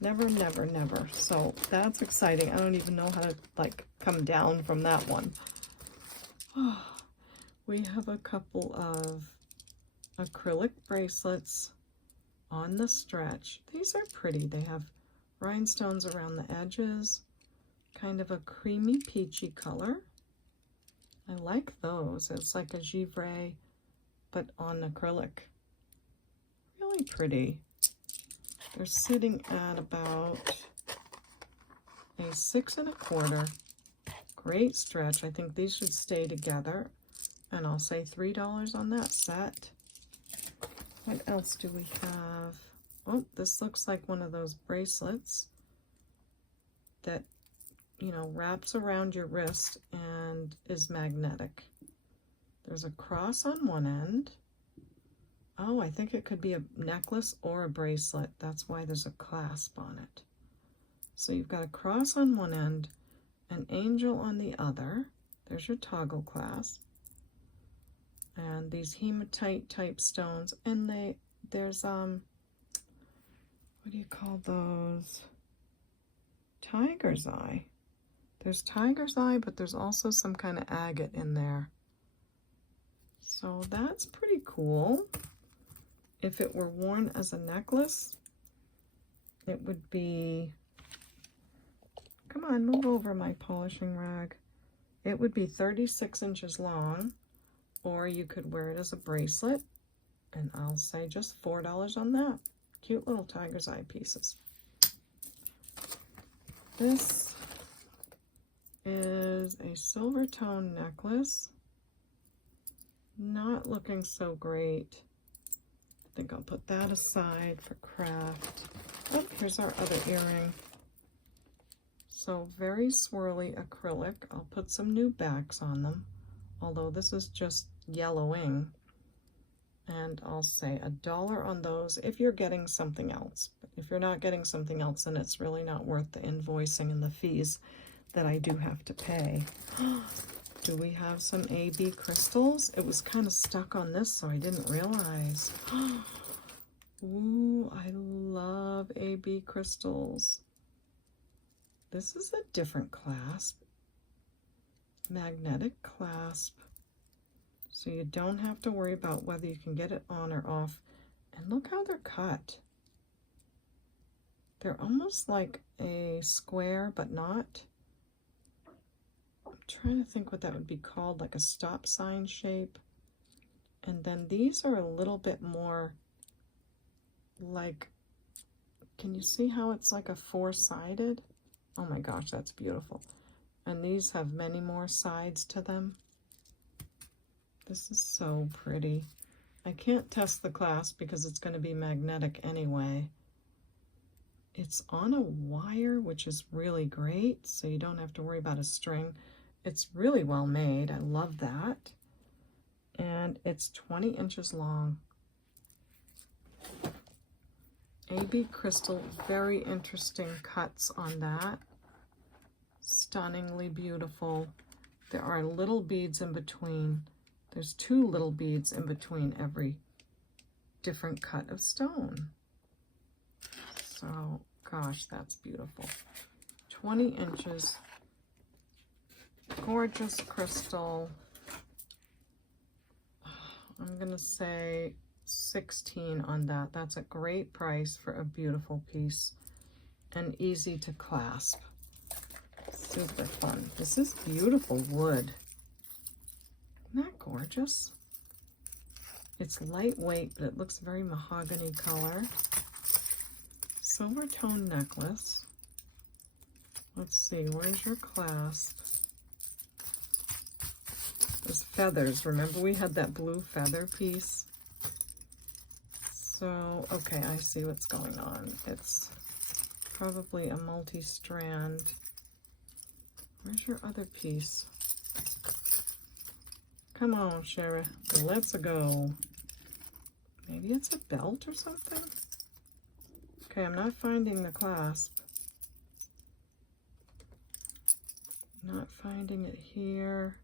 Never, never, never. So that's exciting. I don't even know how to, like, come down from that one. Oh, we have a couple of acrylic bracelets on the stretch. These are pretty. They have rhinestones around the edges, kind of a creamy peachy color. I like those. It's like a givre, but on acrylic. Really pretty. They're sitting at about a 6 1/4. Great stretch. I think these should stay together. And I'll say $3 on that set. What else do we have? Oh, this looks like one of those bracelets that, you know, wraps around your wrist and is magnetic. There's a cross on one end. Oh, I think it could be a necklace or a bracelet. That's why there's a clasp on it. So you've got a cross on one end, an angel on the other. There's your toggle clasp. And these hematite type stones. And there's, what do you call those? Tiger's eye. There's tiger's eye, but there's also some kind of agate in there. So that's pretty cool. If it were worn as a necklace, it would be, come on, move over my polishing rag. It would be 36 inches long, or you could wear it as a bracelet, and I'll say just $4 on that. Cute little tiger's eye pieces. This is a silver tone necklace. Not looking so great. I think I'll put that aside for craft. Oh, here's our other earring. So very swirly acrylic. I'll put some new backs on them, although this is just yellowing. And I'll say $1 on those if you're getting something else. But if you're not getting something else, then it's really not worth the invoicing and the fees that I do have to pay. Do we have some AB crystals? It was kind of stuck on this, so I didn't realize. Ooh, I love AB crystals. This is a different clasp. Magnetic clasp. So you don't have to worry about whether you can get it on or off. And look how they're cut. They're almost like a square, but not. I'm trying to think what that would be called, like a stop sign shape. And then these are a little bit more like, can you see how it's like a four-sided? Oh my gosh, that's beautiful. And these have many more sides to them. This is so pretty. I can't test the clasp because it's going to be magnetic anyway. It's on a wire, which is really great, so you don't have to worry about a string. It's really well made. I love that. And it's 20 inches long. AB crystal, very interesting cuts on that. Stunningly beautiful. There are little beads in between. There's 2 little beads in between every different cut of stone. So, gosh, that's beautiful. 20 inches. Gorgeous crystal. I'm going to say 16 on that. That's a great price for a beautiful piece and easy to clasp. Super fun. This is beautiful wood. Isn't that gorgeous? It's lightweight, but it looks very mahogany color. Silver tone necklace. Let's see, where's your clasp? There's feathers. Remember we had that blue feather piece? So, okay, I see what's going on. It's probably a multi-strand. Where's your other piece? Come on, Sherry, let's go. Maybe it's a belt or something? Okay, I'm not finding the clasp. Not finding it here.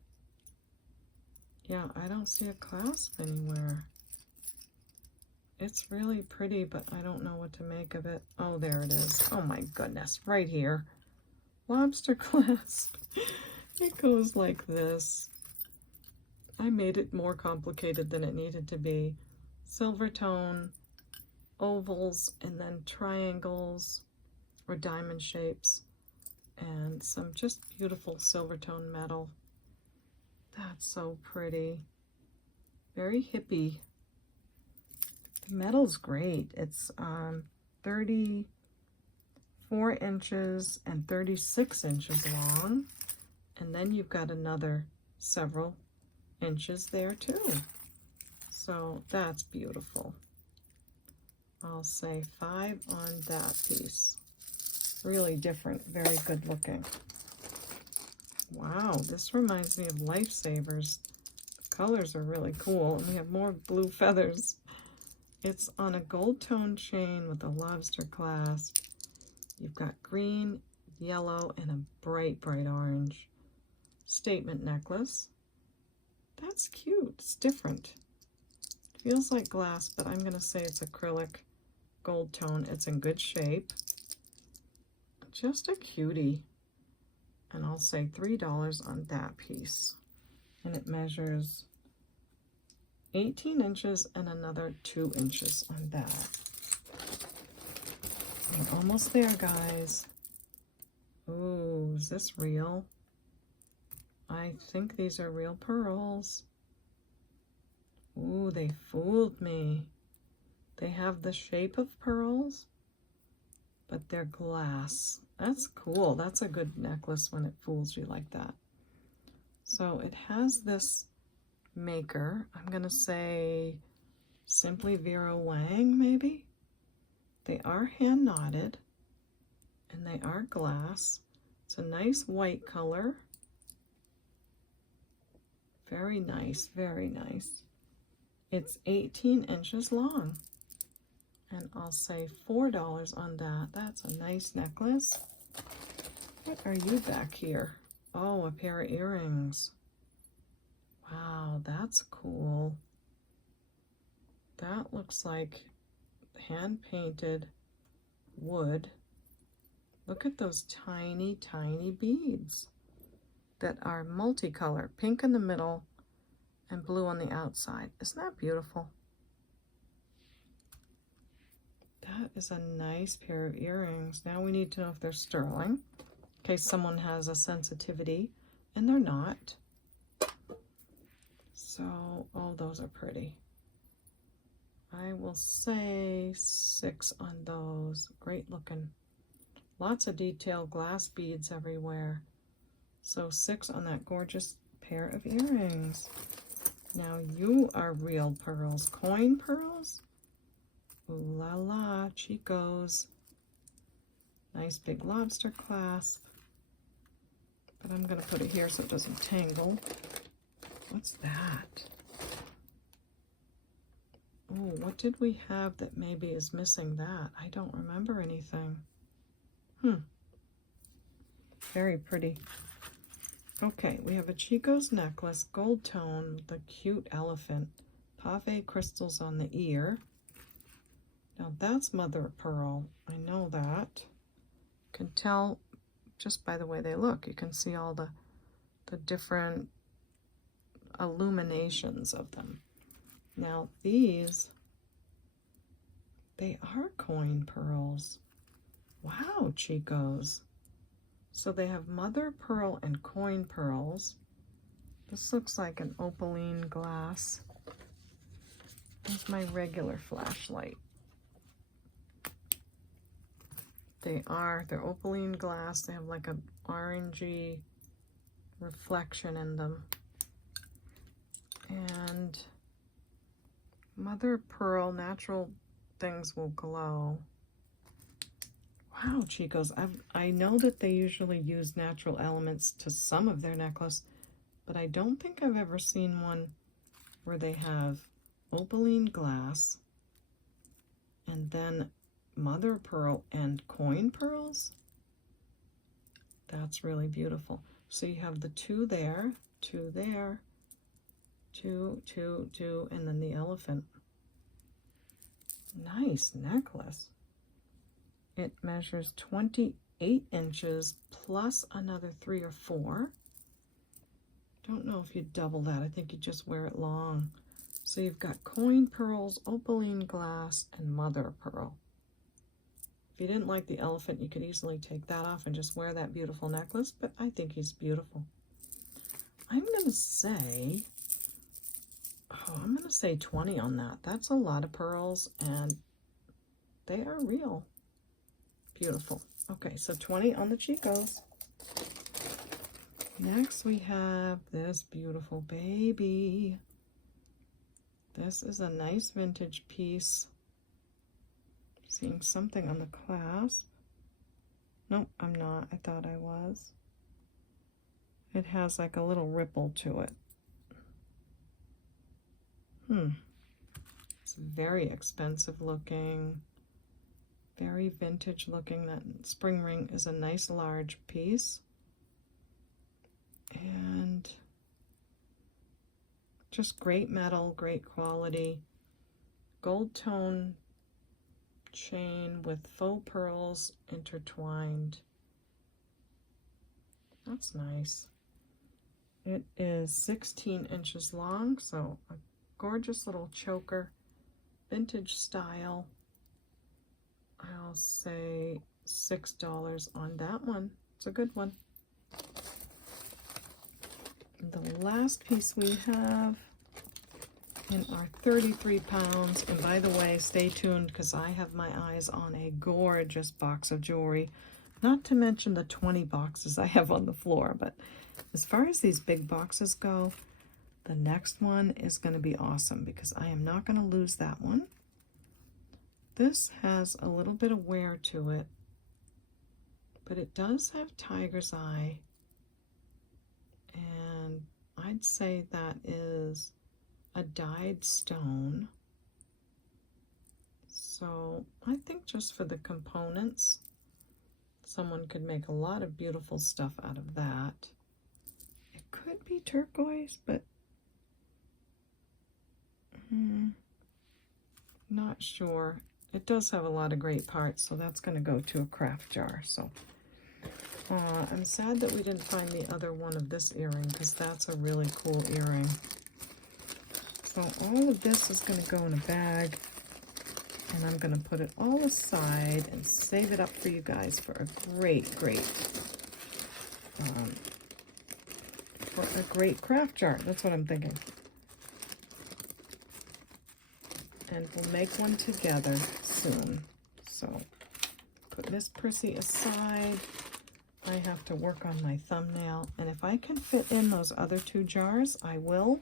Yeah, I don't see a clasp anywhere. It's really pretty, but I don't know what to make of it. Oh, there it is. Oh my goodness, right here. Lobster clasp. It goes like this. I made it more complicated than it needed to be. Silver tone, ovals, and then triangles or diamond shapes, and some just beautiful silver tone metal. That's so pretty. Very hippie. The metal's great. It's 34 inches and 36 inches long. And then you've got another several inches there too. So that's beautiful. I'll say 5 on that piece. Really different, very good looking. Wow, this reminds me of Lifesavers. The colors are really cool, and we have more blue feathers. It's on a gold tone chain with a lobster clasp. You've got green, yellow, and a bright, bright orange. Statement necklace. That's cute. It's different. Feels like glass, but I'm going to say it's acrylic gold tone. It's in good shape. Just a cutie. And I'll say $3 on that piece. And it measures 18 inches and another 2 inches on that. We're almost there, guys. Ooh, is this real? I think these are real pearls. Ooh, they fooled me. They have the shape of pearls, but they're glass. That's cool. That's a good necklace when it fools you like that. So it has this maker. I'm going to say Simply Vera Wang, maybe? They are hand knotted, and they are glass. It's a nice white color. Very nice, very nice. It's 18 inches long. And I'll say $4 on that. That's a nice necklace. What are you back here? Oh, a pair of earrings. Wow, that's cool. That looks like hand-painted wood. Look at those tiny, tiny beads that are multicolor, pink in the middle and blue on the outside. Isn't that beautiful? That is a nice pair of earrings. Now we need to know if they're sterling, in case someone has a sensitivity, and they're not. So, oh, those are pretty. I will say 6 on those. Great looking. Lots of detailed glass beads everywhere. So 6 on that gorgeous pair of earrings. Now you are real pearls. Coin pearls? Ooh la la, Chico's. Nice big lobster clasp. But I'm going to put it here so it doesn't tangle. What's that? Oh, what did we have that maybe is missing that? I don't remember anything. Very pretty. Okay, we have a Chico's necklace, gold tone with a cute elephant. Pave crystals on the ear. Now that's mother of pearl. I know that. You can tell just by the way they look. You can see all the different illuminations of them. Now these, they are coin pearls. Wow, Chico's. So they have mother pearl and coin pearls. This looks like an opaline glass. Here's my regular flashlight. They're opaline glass. They have like an orangey reflection in them. And mother of pearl, natural things will glow. Wow, Chico's. I know that they usually use natural elements to some of their necklace, but I don't think I've ever seen one where they have opaline glass and then mother of pearl and coin pearls. That's really beautiful. So you have the 2 there, 2 there, 2, 2, 2, and then the elephant. Nice necklace. It measures 28 inches plus another 3 or 4. Don't know if you double that. I think you just wear it long. So you've got coin pearls, opaline glass, and mother of pearl. If you didn't like the elephant, you could easily take that off and just wear that beautiful necklace, but I think he's beautiful. I'm going to say, I'm going to say 20 on that. That's a lot of pearls, and they are real. Beautiful. Okay, so 20 on the Chicos. Next, we have this beautiful baby. This is a nice vintage piece. Seeing something on the clasp. Nope, I'm not. I thought I was. It has like a little ripple to it. It's very expensive looking. Very vintage looking. That spring ring is a nice large piece. And just great metal, great quality. Gold tone chain with faux pearls intertwined. That's nice. It is 16 inches long, so a gorgeous little choker, vintage style. I'll say $6 on that one. It's a good one. The last piece we have in our 33 pounds, and by the way, stay tuned because I have my eyes on a gorgeous box of jewelry, not to mention the 20 boxes I have on the floor. But as far as these big boxes go, the next one is going to be awesome because I am not going to lose that one. This has a little bit of wear to it, but it does have tiger's eye, and I'd say that is a dyed stone. So I think just for the components, someone could make a lot of beautiful stuff out of that. It could be turquoise, but not sure. It does have a lot of great parts, so that's going to go to a craft jar. So I'm sad that we didn't find the other one of this earring because that's a really cool earring. So all of this is going to go in a bag, and I'm going to put it all aside and save it up for you guys for a great craft jar. That's what I'm thinking. And we'll make one together soon. So put Miss Prissy aside. I have to work on my thumbnail, and if I can fit in those other 2 jars, I will.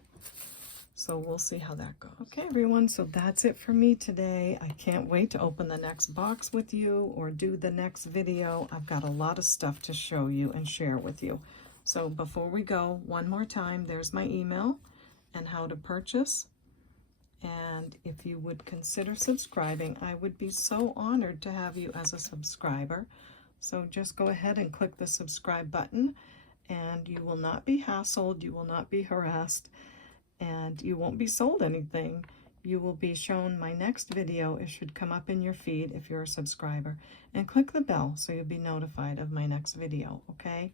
So we'll see how that goes. Okay, everyone, so that's it for me today. I can't wait to open the next box with you or do the next video. I've got a lot of stuff to show you and share with you. So before we go, one more time, there's my email and how to purchase. And if you would consider subscribing, I would be so honored to have you as a subscriber. So just go ahead and click the subscribe button, and you will not be hassled, you will not be harassed, and you won't be sold anything. You will be shown my next video. It should come up in your feed if you're a subscriber. And click the bell so you'll be notified of my next video, okay?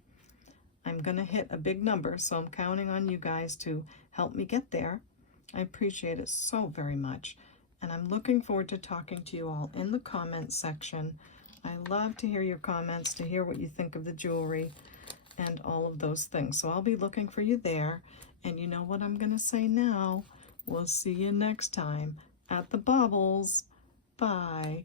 I'm going to hit a big number, so I'm counting on you guys to help me get there. I appreciate it so very much, and I'm looking forward to talking to you all in the comments section. I love to hear your comments, to hear what you think of the jewelry and all of those things. So I'll be looking for you there, and you know what I'm going to say now. We'll see you next time at the Baubles. Bye.